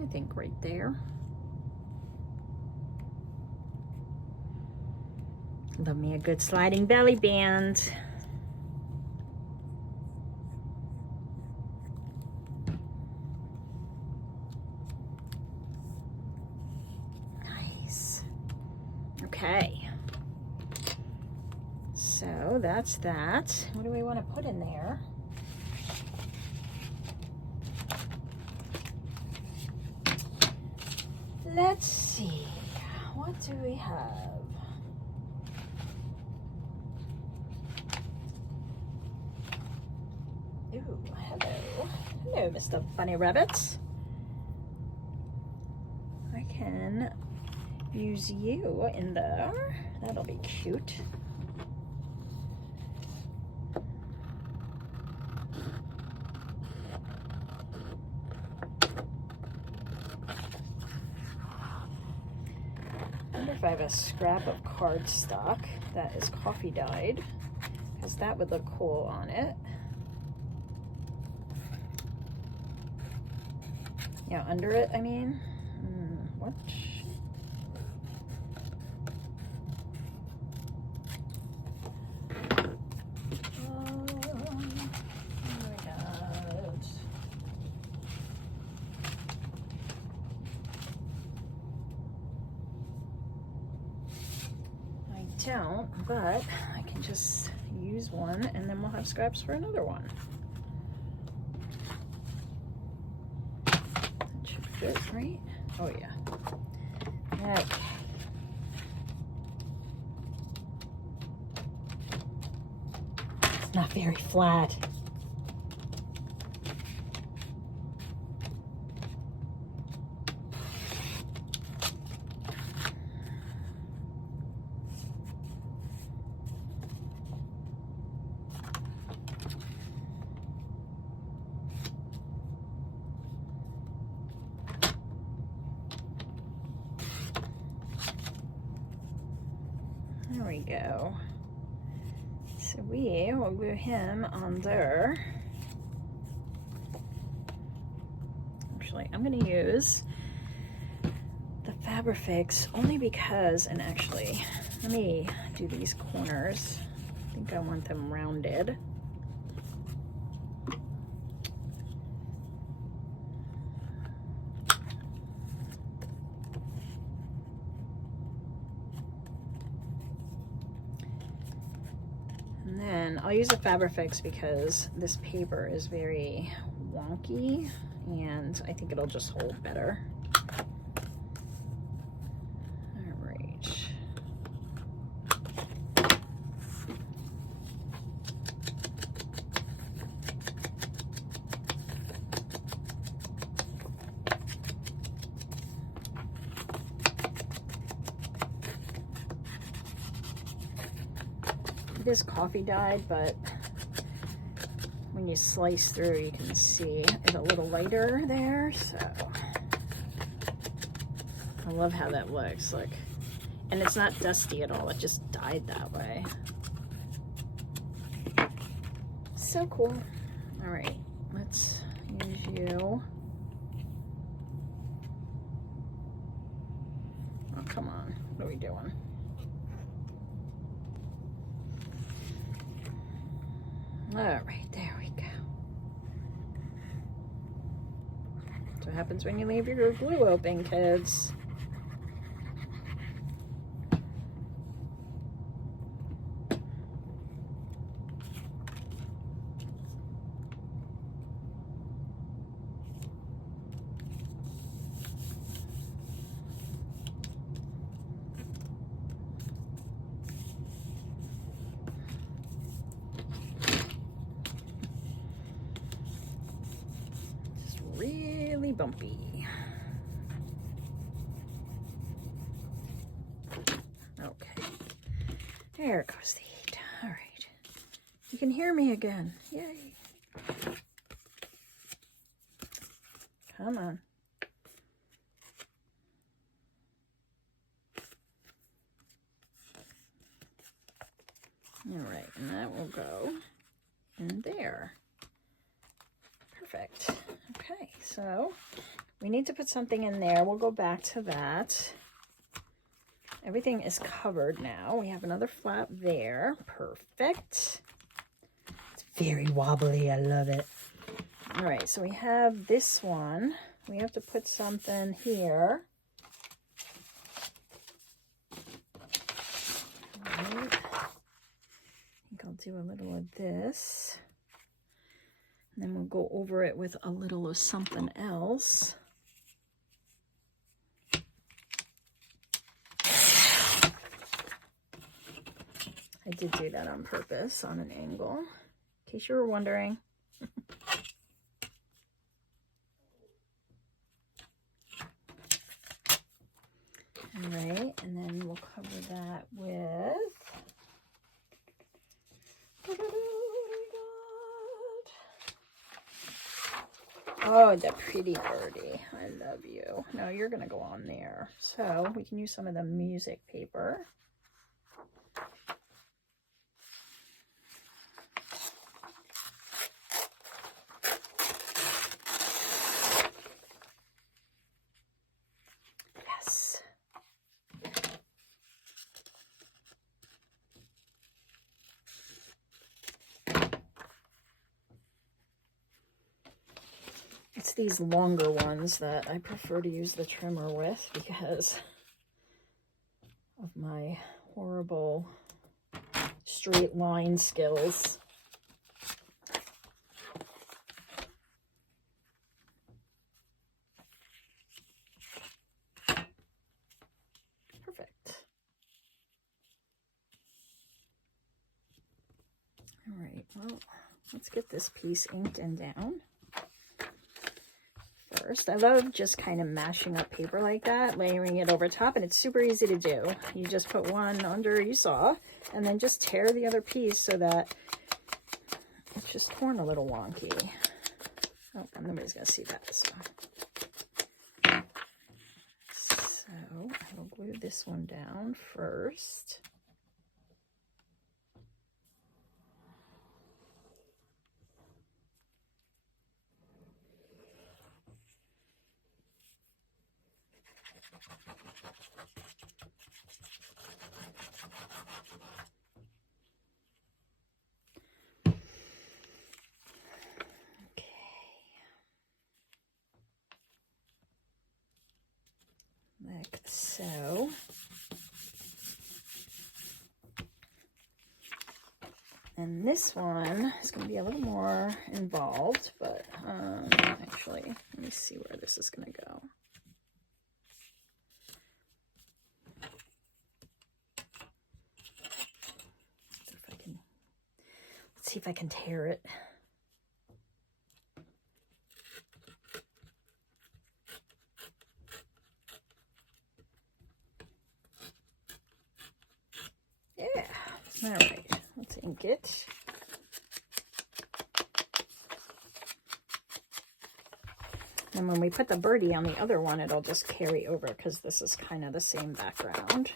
I think right there. Love me a good sliding belly band. Nice. Okay. So that's that. What do we want to put in there? Let's see, what do we have? Ooh, hello. Hello, Mr. Bunny Rabbit. I can use you in there. That'll be cute. If I have a scrap of cardstock that is coffee dyed, because that would look cool on it. Yeah, under it, I mean. What? Oh my God. Don't, but I can just use one and then we'll have scraps for another one. That should fit, right? Oh yeah. Okay. It's not very flat. There we go. So we will glue him under. Actually, I'm going to use the Fabrifix only because, and actually, let me do these corners. I think I want them rounded. And then I'll use a Fabrifix because this paper is very wonky and I think it'll just hold better. It is coffee dyed, but when you slice through, you can see it's a little lighter there. So I love how that looks. Look, and it's not dusty at all. It just dyed that way. So cool. All right, let's use you. Oh, come on. What are we doing? All right, there we go. That's what happens when you leave your glue open, kids. Really bumpy. Okay. There goes the heat. All right. You can hear me again. Yay. Come on. All right, and that will go in there. Perfect. Okay, so we need to put something in there. We'll go back to that. Everything is covered now. We have another flap there. Perfect. It's very wobbly. I love it. All right, so we have this one. We have to put something here. All right. I think I'll do a little of this. And then we'll go over it with a little of something else. I did do that on purpose on an angle, in case you were wondering. All right, and then we'll cover that with... Oh, the pretty birdie. I love you. No, you're going to go on there. So we can use some of the music paper. Yes. It's these longer ones that I prefer to use the trimmer with because of my horrible straight line skills. Perfect. All right, well, let's get this piece inked and down. First, I love just kind of mashing up paper like that, layering it over top, and it's super easy to do. You just put one under, you saw, and then just tear the other piece so that it's just torn a little wonky. Oh, nobody's gonna see that. So I will glue this one down first. Like so. And this one is going to be a little more involved, but actually, let me see where this is going to go. Let's see if I can tear it. Yeah, all right. Let's ink it. And when we put the birdie on the other one, it'll just carry over because this is kind of the same background.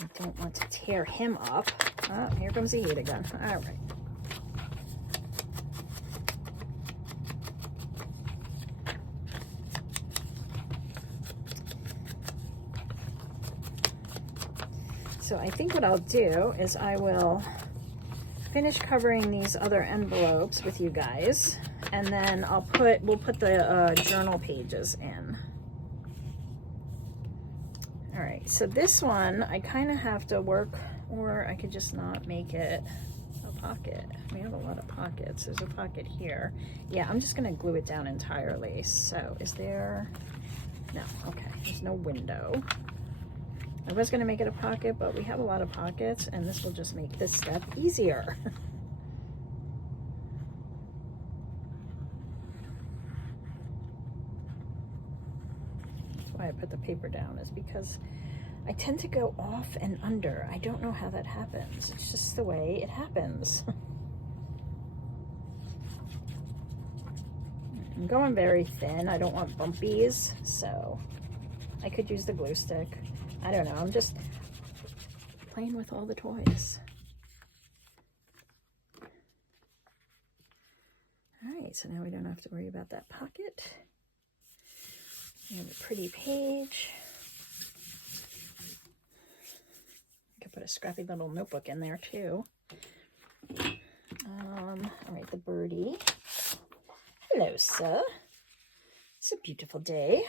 I don't want to tear him up. Oh, here comes the heat again. All right. So I think what I'll do is I will finish covering these other envelopes with you guys, and then we'll put the journal pages in. All right, so this one I kind of have to work, or I could just not make it a pocket. We have a lot of pockets. There's a pocket here. Yeah, I'm just gonna glue it down entirely. So is there, no, okay, there's no window. I was gonna make it a pocket, but we have a lot of pockets and this will just make this step easier. That's why I put the paper down, is because I tend to go off and under. I don't know how that happens. It's just the way it happens. I'm going very thin. I don't want bumpies, so I could use the glue stick. I don't know. I'm just playing with all the toys. All right, so now we don't have to worry about that pocket. We have a pretty page. I could put a scrappy little notebook in there too. All right, the birdie. Hello, sir. It's a beautiful day.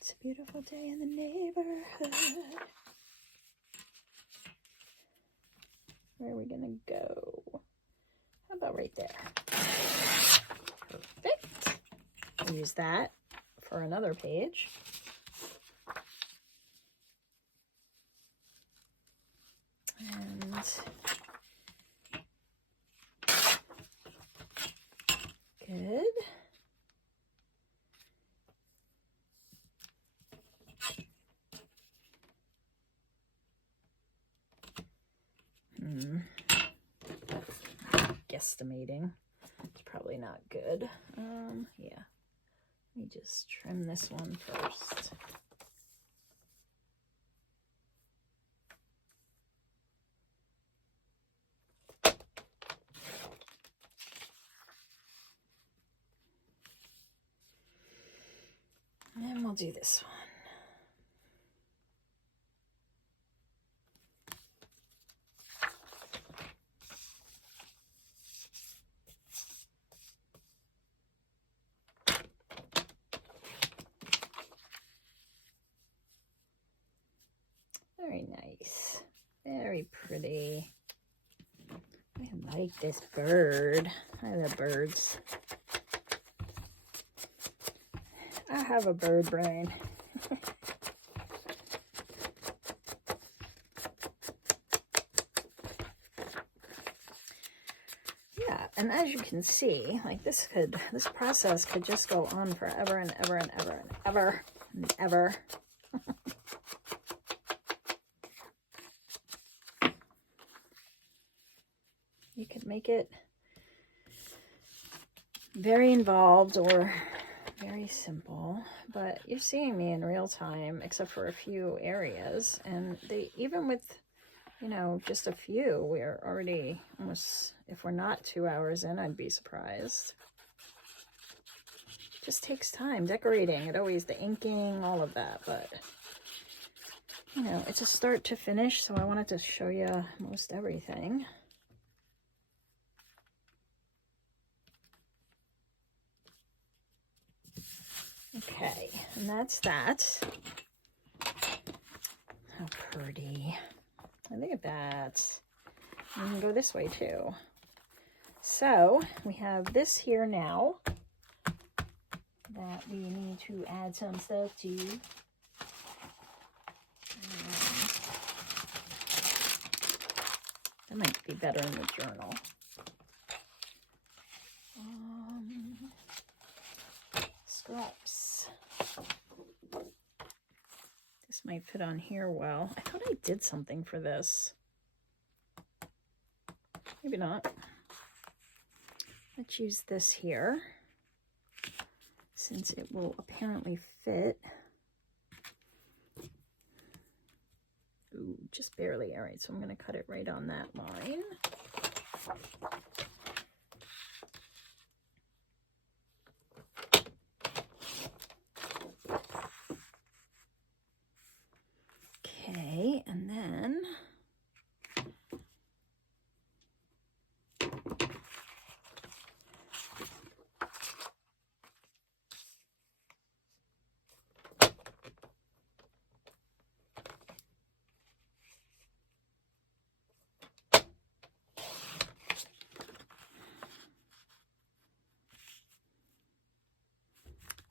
It's a beautiful day in the neighborhood. Where are we gonna go? How about right there? Perfect. I'll use that for another page. And good. Guesstimating. It's probably not good. Yeah. Let me just trim this one first. And we'll do this one. Very nice. Very pretty. I like this bird. I love birds. I have a bird brain. Yeah, and as you can see, like this process could just go on forever and ever and ever and ever and ever. You could make it very involved or very simple, but you're seeing me in real time, except for a few areas, and even with, you know, just a few, we're already almost, if we're not 2 hours in, I'd be surprised. It just takes time. Decorating, the inking, all of that, but you know, it's a start to finish, so I wanted to show you most everything. Okay, and that's that. How pretty. And look at that. You can go this way too. So we have this here now that we need to add some stuff to. That might be better in the journal. Scraps. This might fit on here well. I thought I did something for this. maybe not. Let's use this here, since it will apparently fit. Ooh, just barely. All right, so I'm going to cut it right on that line. Okay, and then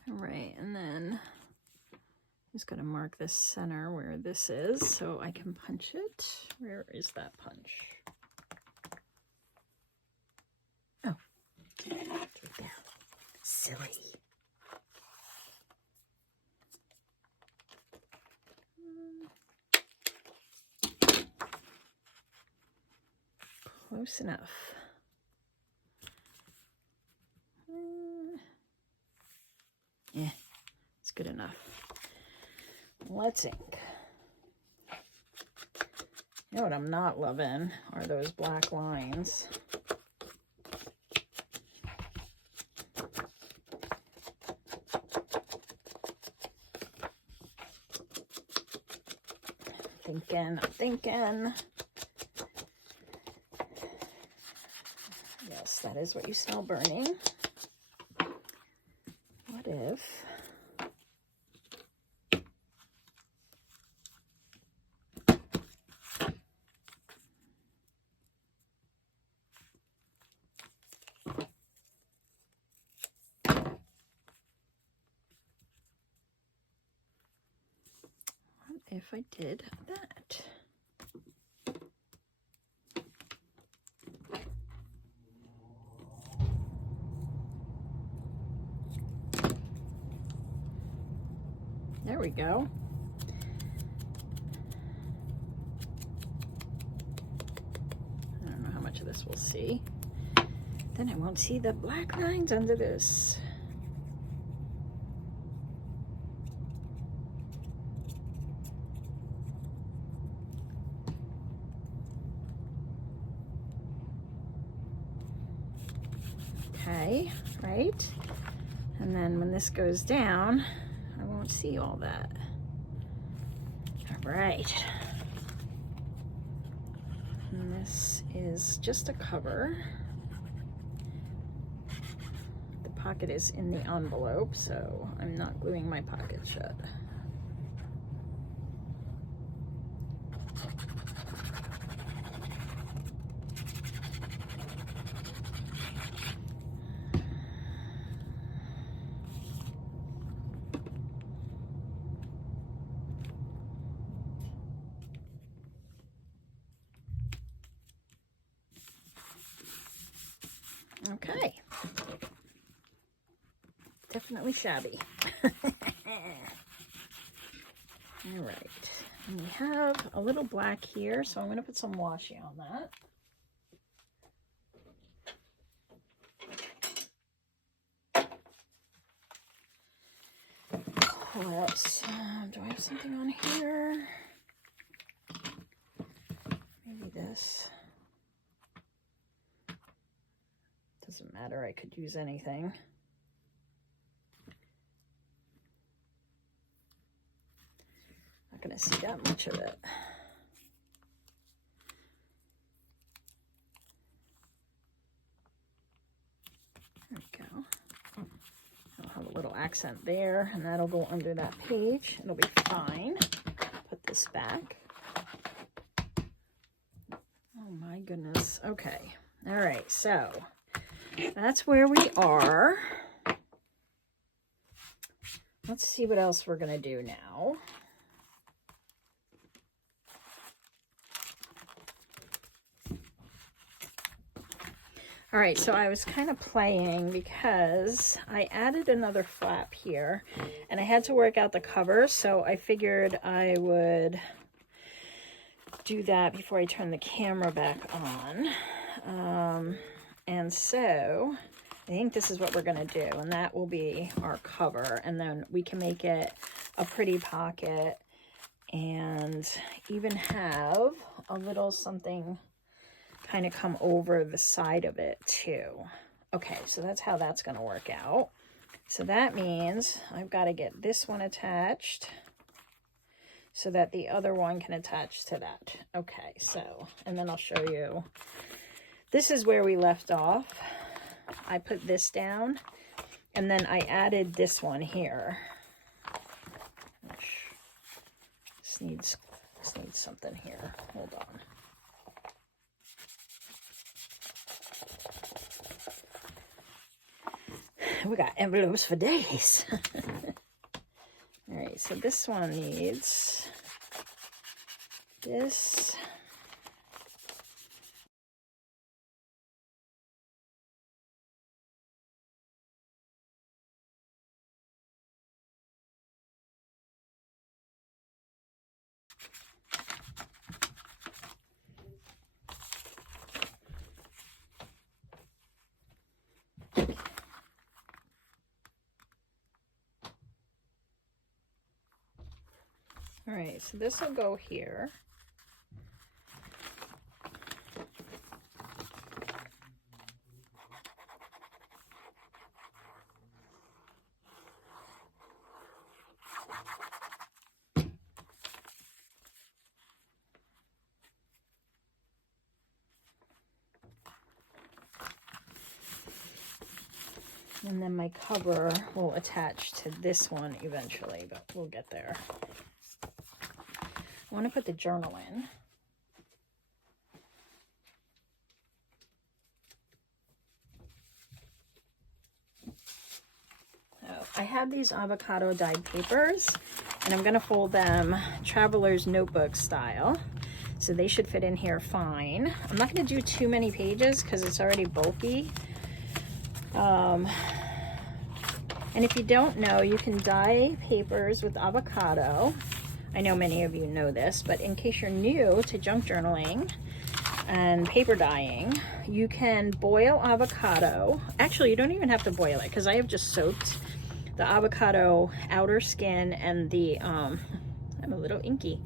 all right, and then I'm just going to mark the center where this is so I can punch it. Where is that punch? Oh, it's right there. Silly. Close enough. Yeah, it's good enough. Let's ink. You know what I'm not loving are those black lines. I'm thinking. Yes, that is what you smell burning. What if I did that? There we go. I don't know how much of this we'll see. Then I won't see the black lines under this. Okay, right? And then when this goes down, I won't see all that. All right. And this is just a cover. The pocket is in the envelope, so I'm not gluing my pocket shut. Okay, definitely shabby. All right, and we have a little black here, so I'm going to put some washi on that. What else? Do I have something on here? Maybe this. Doesn't matter, I could use anything. Not gonna see that much of it. There we go. I'll have a little accent there, and that'll go under that page. It'll be fine. Put this back. Oh my goodness. Okay. All right, so that's where we are. Let's see what else we're gonna do now. All right, so I was kind of playing because I added another flap here and I had to work out the cover, so I figured I would do that before I turn the camera back on. And so I think this is what we're going to do, and that will be our cover, and then we can make it a pretty pocket and even have a little something kind of come over the side of it too. Okay, so that's how that's going to work out. So that means I've got to get this one attached so that the other one can attach to that. Okay, so, and then I'll show you. This is where we left off. I put this down, and then I added this one here. This needs something here. Hold on. We got envelopes for days. All right, so this one needs this. All right, so this will go here. And then my cover will attach to this one eventually, but we'll get there. I want to put the journal in. So I have these avocado dyed papers, and I'm going to fold them traveler's notebook style. So they should fit in here fine. I'm not going to do too many pages because it's already bulky. And if you don't know, you can dye papers with avocado. I know many of you know this, but in case you're new to junk journaling and paper dyeing, you can boil avocado. Actually, you don't even have to boil it because I have just soaked the avocado outer skin and the, I'm a little inky,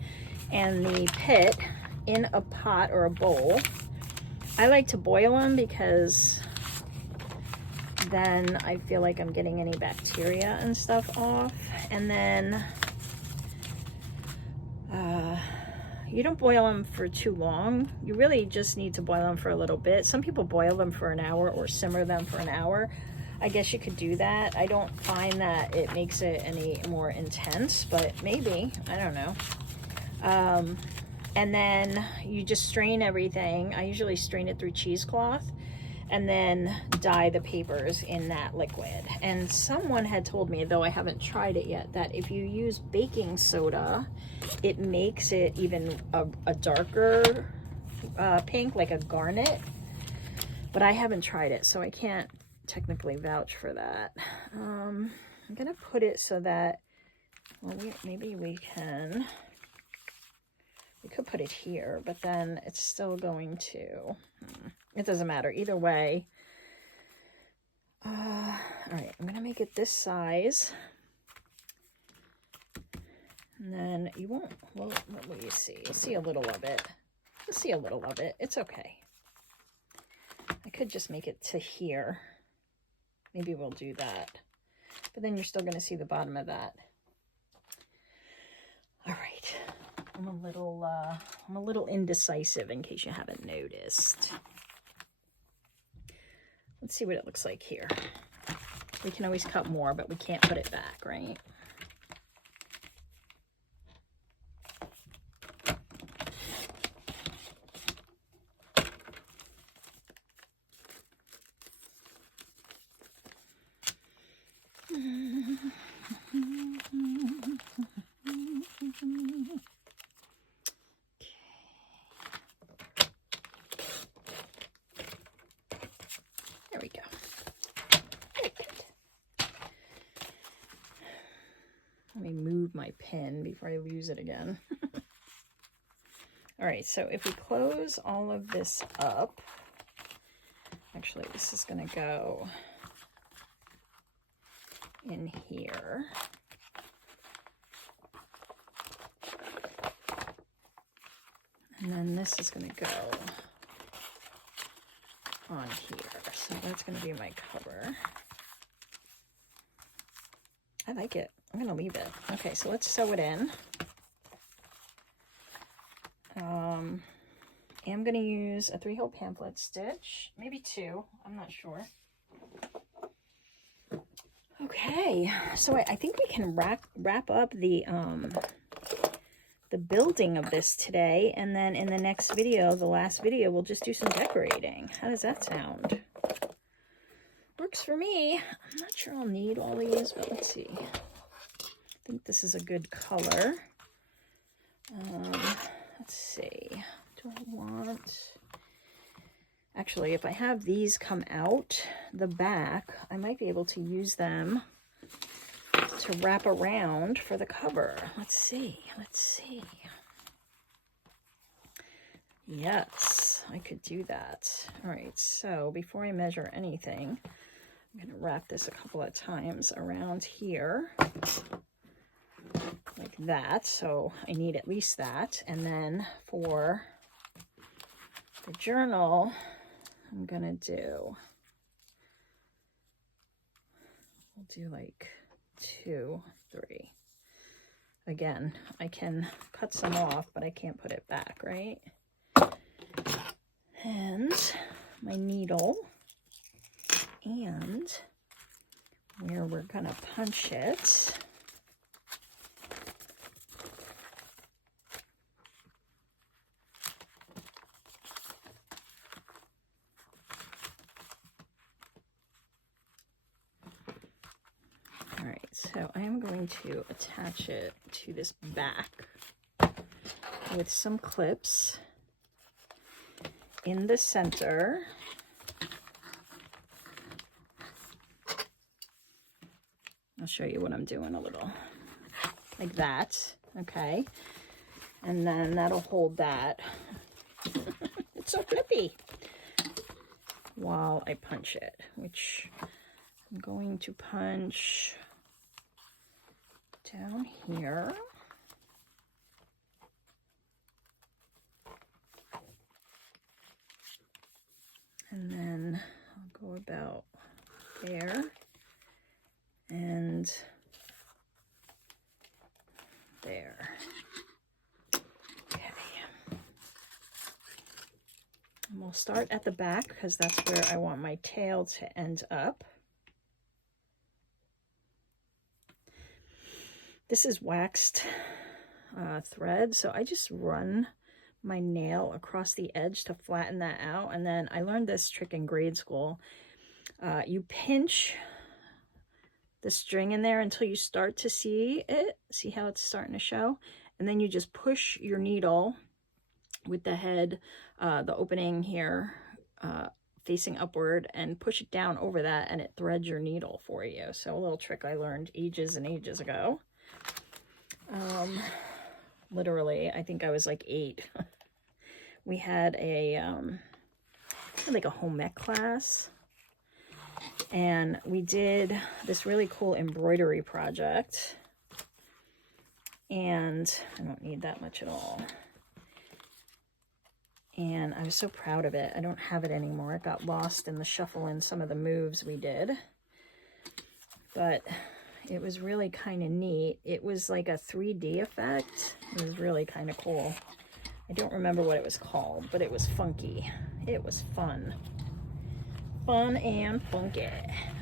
and the pit in a pot or a bowl. I like to boil them because then I feel like I'm getting any bacteria and stuff off. And then you don't boil them for too long. You really just need to boil them for a little bit. Some people boil them for an hour or simmer them for an hour. I guess you could do that. I don't find that it makes it any more intense, but maybe, I don't know. And then you just strain everything. I usually strain it through cheesecloth and then dye the papers in that liquid. And someone had told me, though I haven't tried it yet, that if you use baking soda, it makes it even a darker pink, like a garnet. But I haven't tried it, so I can't technically vouch for that. I'm gonna put it so that, well, maybe we could put it here, but then it's still going to, it doesn't matter either way. All right, I'm gonna make it this size, and then you won't, well, what will you see? You'll see a little of it. You'll see a little of it. It's okay. I could just make it to here. Maybe we'll do that, but then you're still gonna see the bottom of that. All right. I'm a little indecisive in case you haven't noticed. Let's see what it looks like here. We can always cut more, but we can't put it back, right? There we go. Very good. Let me move my pen before I lose it again. All right, so if we close all of this up, Actually, this is going to go in here. And then this is going to go on here. So that's going to be my cover. I like it. I'm going to leave it. Okay, so let's sew it in. I'm going to use a 3-hole pamphlet stitch, maybe 2, I'm not sure. Okay, so I think we can wrap up the building of this today, and then in the next video, the last video, we'll just do some decorating. How does that sound? Works for me. I'm not sure I'll need all these, but let's see. I think this is a good color. Let's see. Do I want... Actually, if I have these come out the back, I might be able to use them to wrap around for the cover. Let's see. Let's see. Yes, I could do that. All right, so before I measure anything, I'm going to wrap this a couple of times around here. Like that. So I need at least that. And then for the journal, I'm gonna do, we'll do like 2, 3. Again, I can cut some off, but I can't put it back, right? And my needle, and where we're gonna punch it. So I am going to attach it to this back with some clips in the center. I'll show you what I'm doing a little. Like that, okay? And then that'll hold that. It's so flippy. While I punch it, which I'm going to punch down here. And then I'll go about there and there. Okay. And we'll start at the back because that's where I want my tail to end up. This is waxed thread, so I just run my nail across the edge to flatten that out. And then I learned this trick in grade school. You pinch the string in there until you start to see it. See how it's starting to show? And then you just push your needle with the head, the opening here, facing upward, and push it down over that, and it threads your needle for you. So a little trick I learned ages and ages ago. Literally, I think I was like 8. We had a like a home ec class, and we did this really cool embroidery project, and I don't need that much at all. And I was so proud of it. I don't have it anymore. It got lost in the shuffle in some of the moves we did, but it was really kind of neat. It was like a 3D effect. It was really kind of cool. I don't remember what it was called, but it was funky. It was fun. Fun and funky.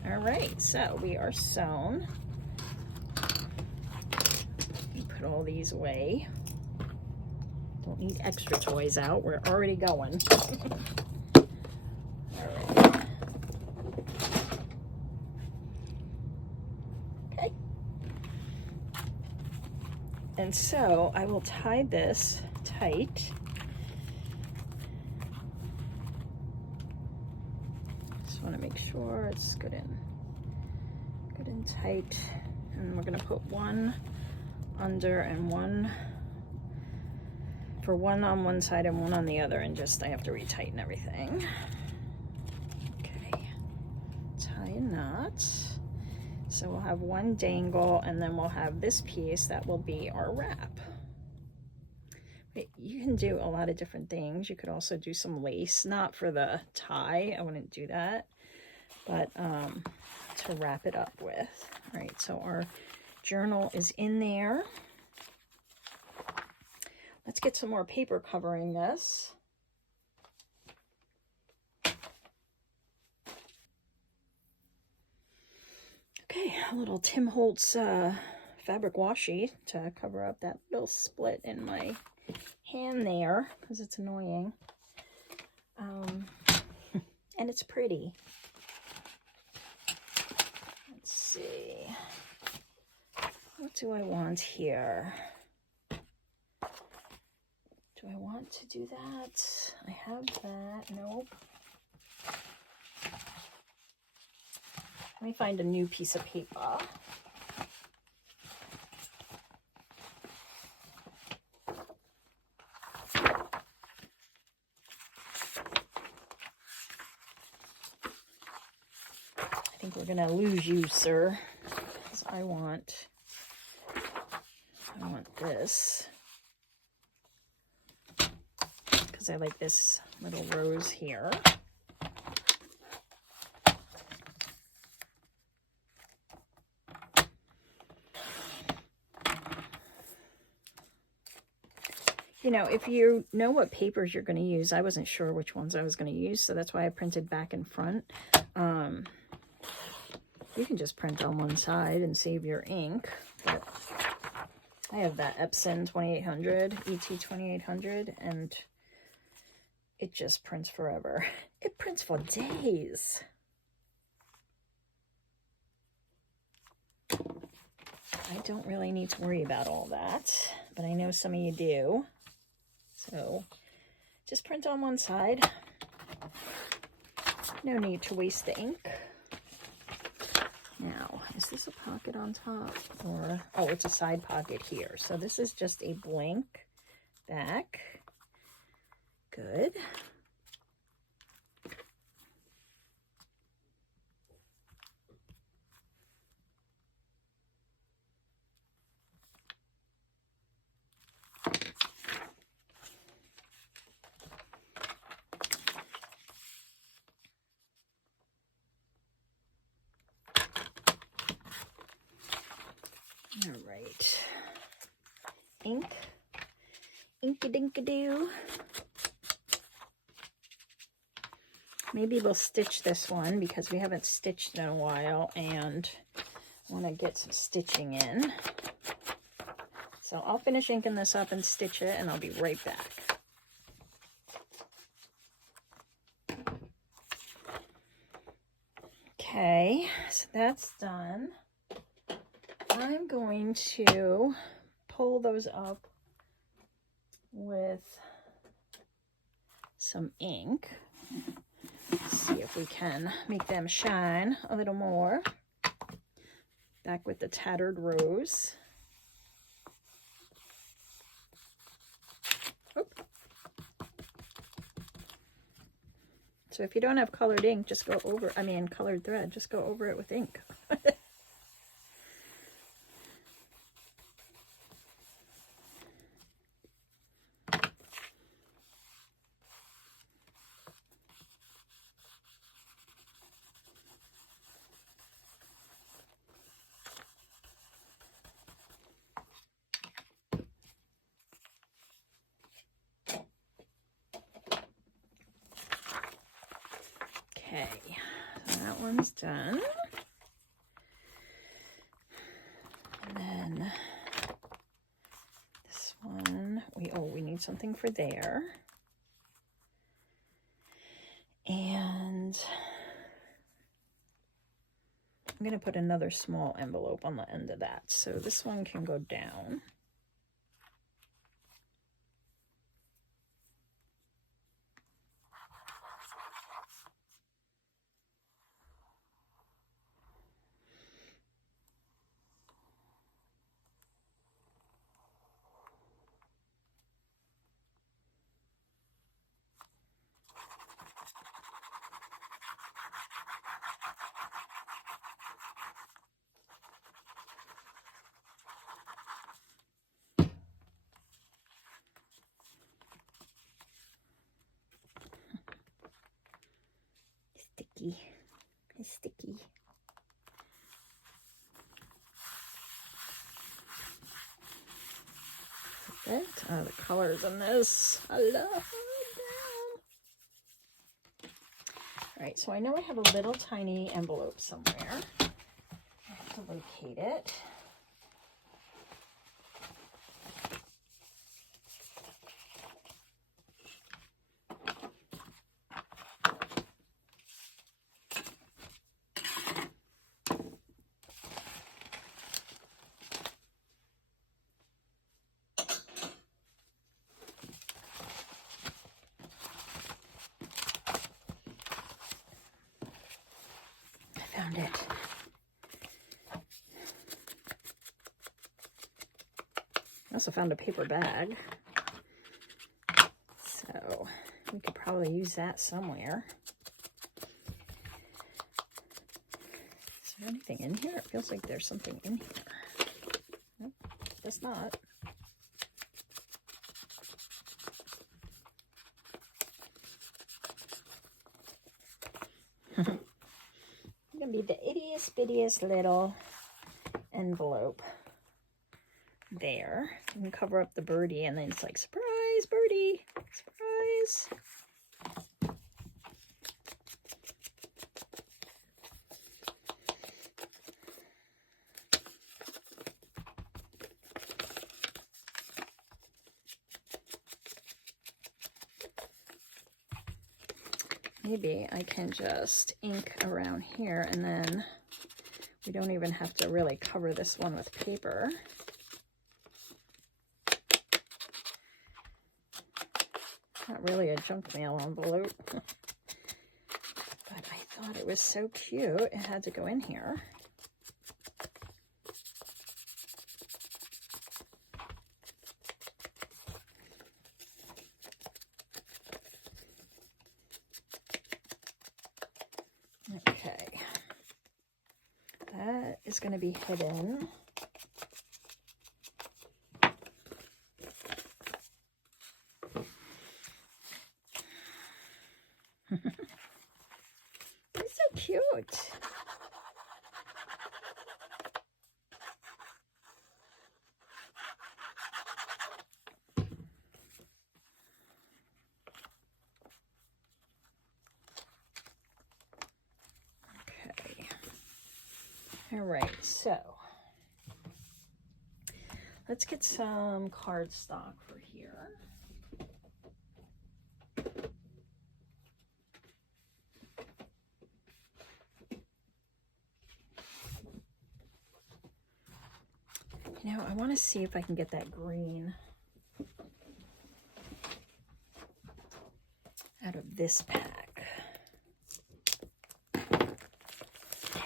All right, so we are sewn. You put all these away. Don't need extra toys out. We're already going. All right. Okay. And so I will tie this tight. Just want to make sure it's good and tight. And we're going to put one under and one on one side and one on the other, and just I have to retighten everything. Okay. not. So we'll have one dangle, and then we'll have this piece that will be our wrap. But you can do a lot of different things. You could also do some lace, not for the tie, I wouldn't do that, but to wrap it up with. All right, so our journal is in there. Let's get some more paper covering this. Okay, a little Tim Holtz fabric washi to cover up that little split in my hand there, because it's annoying. And it's pretty. Let's see. What do I want here? Do I want to do that? I have that. Nope. Let me find a new piece of paper. I think we're gonna lose you, sir, because I want this, because I like this little rose here. You know, if you know what papers you're going to use, I wasn't sure which ones I was going to use, so that's why I printed back and front. You can just print on one side and save your ink, but I have that Epson 2800, ET 2800, and it just prints forever. It prints for days. I don't really need to worry about all that, but I know some of you do. So just print on one side. No need to waste the ink. Now, is this a pocket on top? Or, oh, it's a side pocket here. So this is just a blank back. Good. All right, ink, inky-dinky-doo. Maybe we'll stitch this one because we haven't stitched in a while and I want to get some stitching in. So I'll finish inking this up and stitch it, and I'll be right back. Okay, so that's done. I'm going to pull those up with some ink. See if we can make them shine a little more. Back with the tattered rose. Oop. So if you don't have colored ink, just go over, colored thread, just go over it with ink. Okay, so that one's done. And then this one, we need something for there. And I'm going to put another small envelope on the end of that. So this one can go down. sticky. It's sticky. It. Oh, the colors in this. I love them. All right, so I know I have a little tiny envelope somewhere. I have to locate it. Found it. I also found a paper bag. So we could probably use that somewhere. Is there anything in here? It feels like there's something in here. Nope, guess not. Gonna be the ittiest bittiest little envelope there. You can cover up the birdie and then it's like, surprise, birdie, surprise. Maybe I can just ink around here and then we don't even have to really cover this one with paper. Not really a junk mail envelope, but I thought it was so cute it had to go in here. Okay, that is going to be hidden. It's so cute. All right, so let's get some cardstock for here. You know, I want to see if I can get that green out of this pack.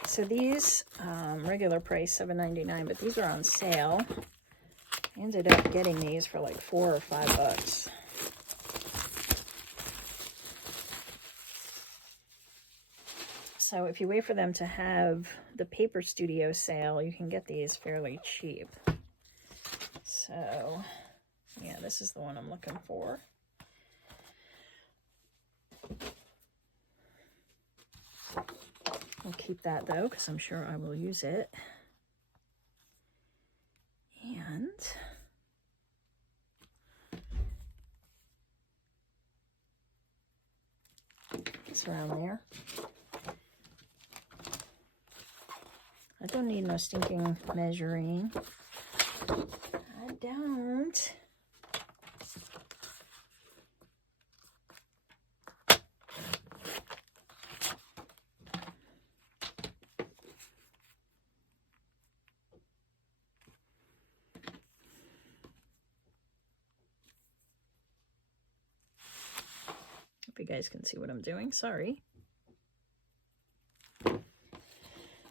So these, regular price $7.99, but these are on sale. I ended up getting these for like $4 or $5. So if you wait for them to have the Paper Studio sale, you can get these fairly cheap. So yeah, this is the one I'm looking for. I'll keep that though, because I'm sure I will use it. And it's around there. I don't need no stinking measuring. I don't. Hope you guys can see what I'm doing. Sorry.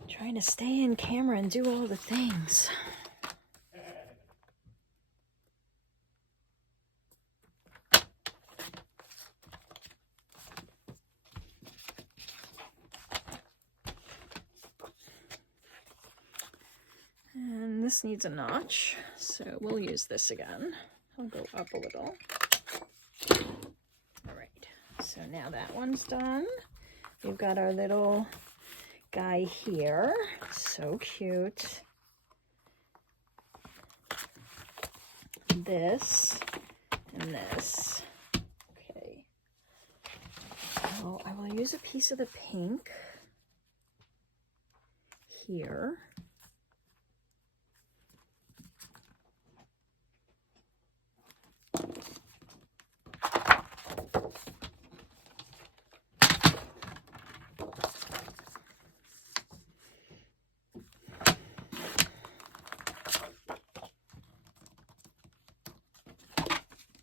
Trying to stay in camera and do all the things. And this needs a notch, so we'll use this again. I'll go up a little. All right, so now that one's done. we've got our little guy here. So cute. This and this. Okay. So I will use a piece of the pink here.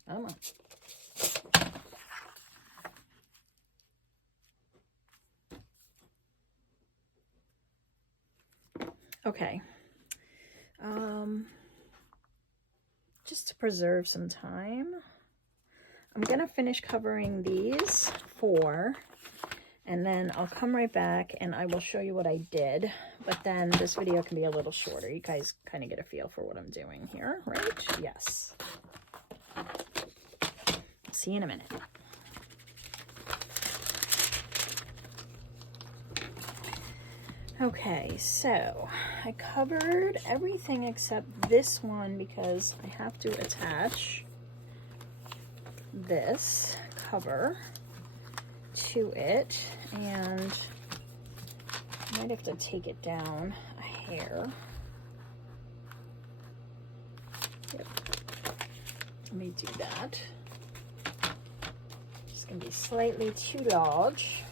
Come on. Okay. Just to preserve some time, I'm gonna finish covering these 4, and then I'll come right back and I will show you what I did. But then this video can be a little shorter. You guys kind of get a feel for what I'm doing here, right? Yes. See you in a minute. Okay, so I covered everything except this one because I have to attach this cover to it, and I might have to take it down a hair. Yep. Let me do that. It's gonna be slightly too large.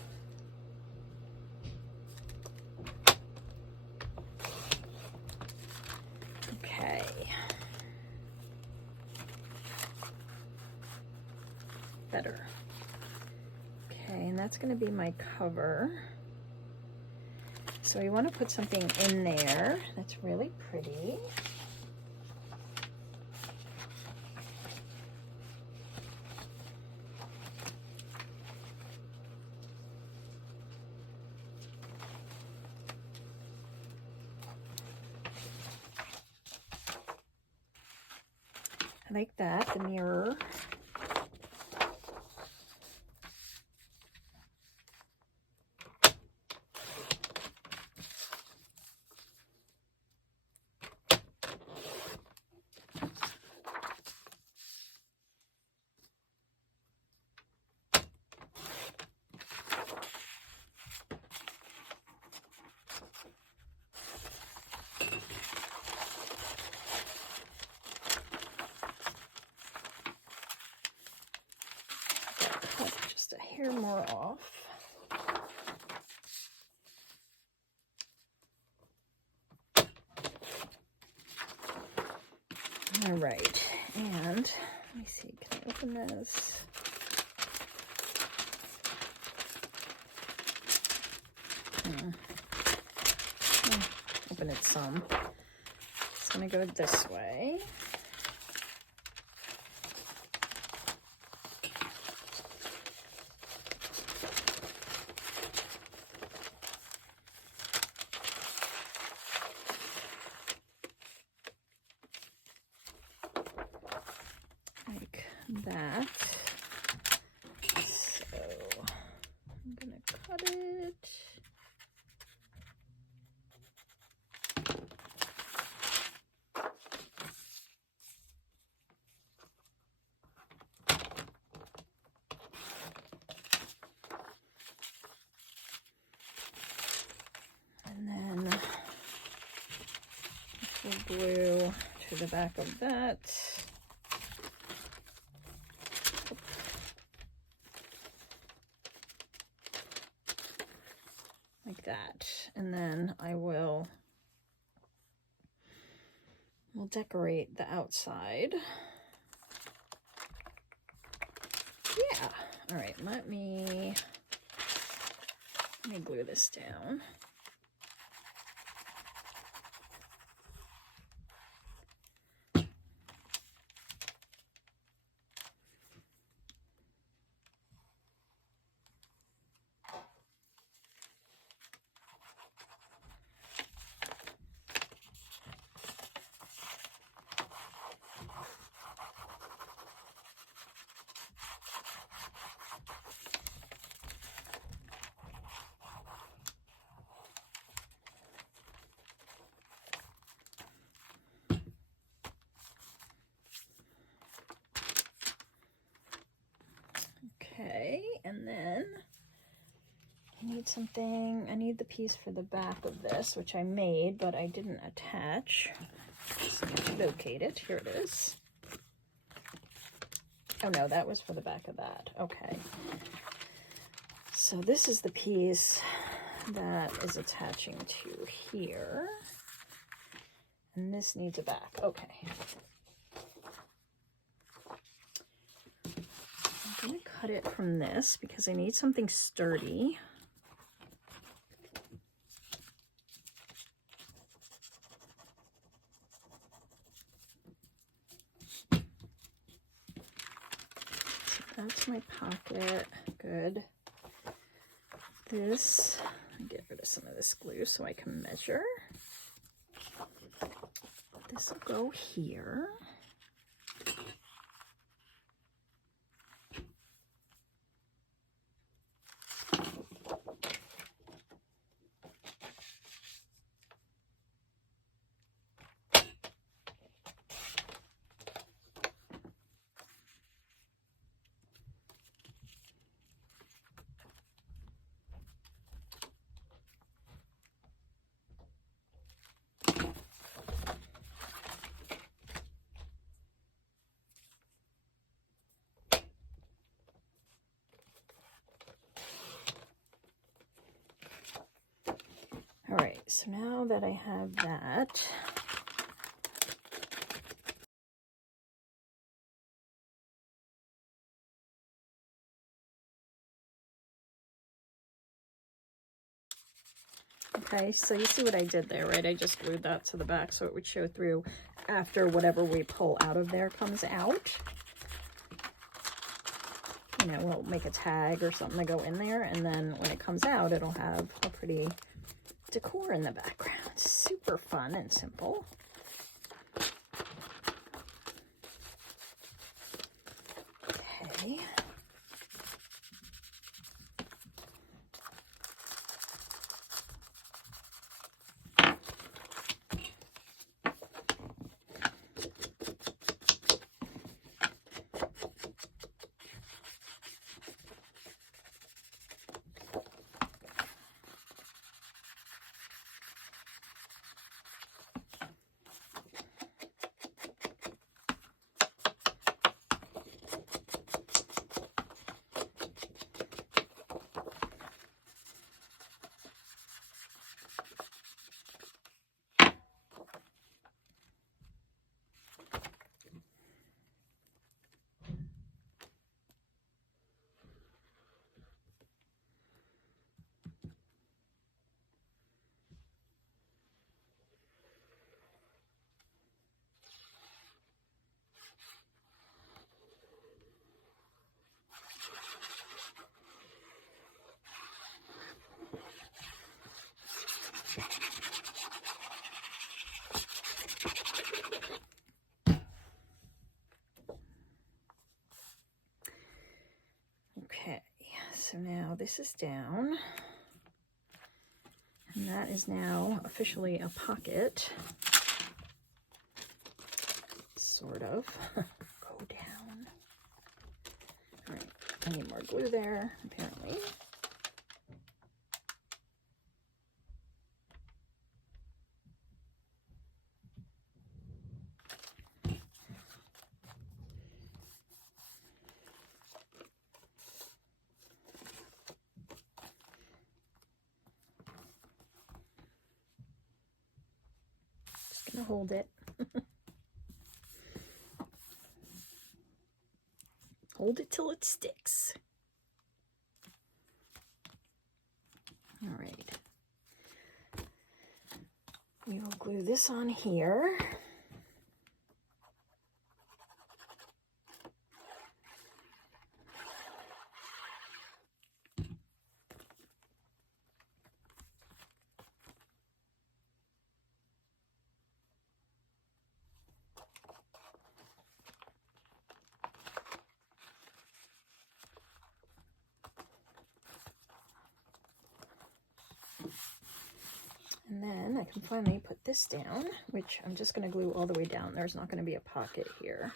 Better. Okay, and that's going to be my cover. So we want to put something in there that's really pretty. I like that, the mirror. Just a hair more off. All right, and let me see, can I open this? Open it some. It's gonna go this way. Like that. So I'm gonna cut it. And then we'll glue to the back of that. Like that. And then I will we'll decorate the outside. Yeah. All right, let me glue this down. need something. I need the piece for the back of this, which I made, but I didn't attach. Just need to locate it. Here it is. Oh no, that was for the back of that. Okay. So this is the piece that is attaching to here. And this needs a back. Okay. I'm going to cut it from this because I need something sturdy. So that's my pocket. Good. This, get rid of some of this glue so I can measure. This will go here. All right, so now that I have that, okay, so you see what I did there, right? I just glued that to the back so it would show through after whatever we pull out of there comes out. You know, we'll make a tag or something to go in there, and then when it comes out, it'll have a pretty decor in the background. Super fun and simple. Okay. Okay, so now this is down, and that is now officially a pocket, sort of. Go down. All right, I need more glue there, apparently. Gonna hold it. Hold it till it sticks. All right. We will glue this on here. And then I can finally put this down, which I'm just going to glue all the way down. There's not going to be a pocket here.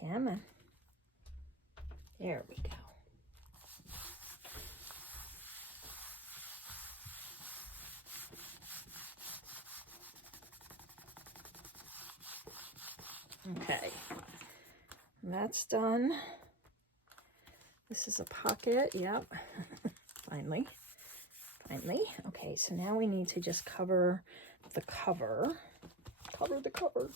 Come on. There we go. Okay, that's done. This is a pocket, yep. Finally. Okay, so now we need to just cover the cover. Cover the cover.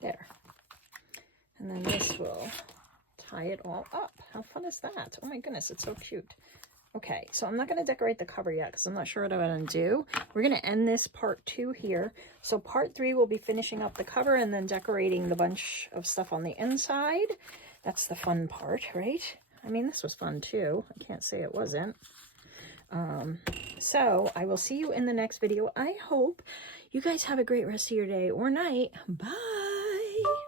There. And then this will tie it all up. How fun is that? Oh my goodness, it's so cute. Okay, so I'm not going to decorate the cover yet because I'm not sure what I'm going to do. We're going to end this part 2 here. So part 3 will be finishing up the cover and then decorating the bunch of stuff on the inside. That's the fun part, right? I mean, this was fun too. I can't say it wasn't. So I will see you in the next video. I hope you guys have a great rest of your day or night. Bye!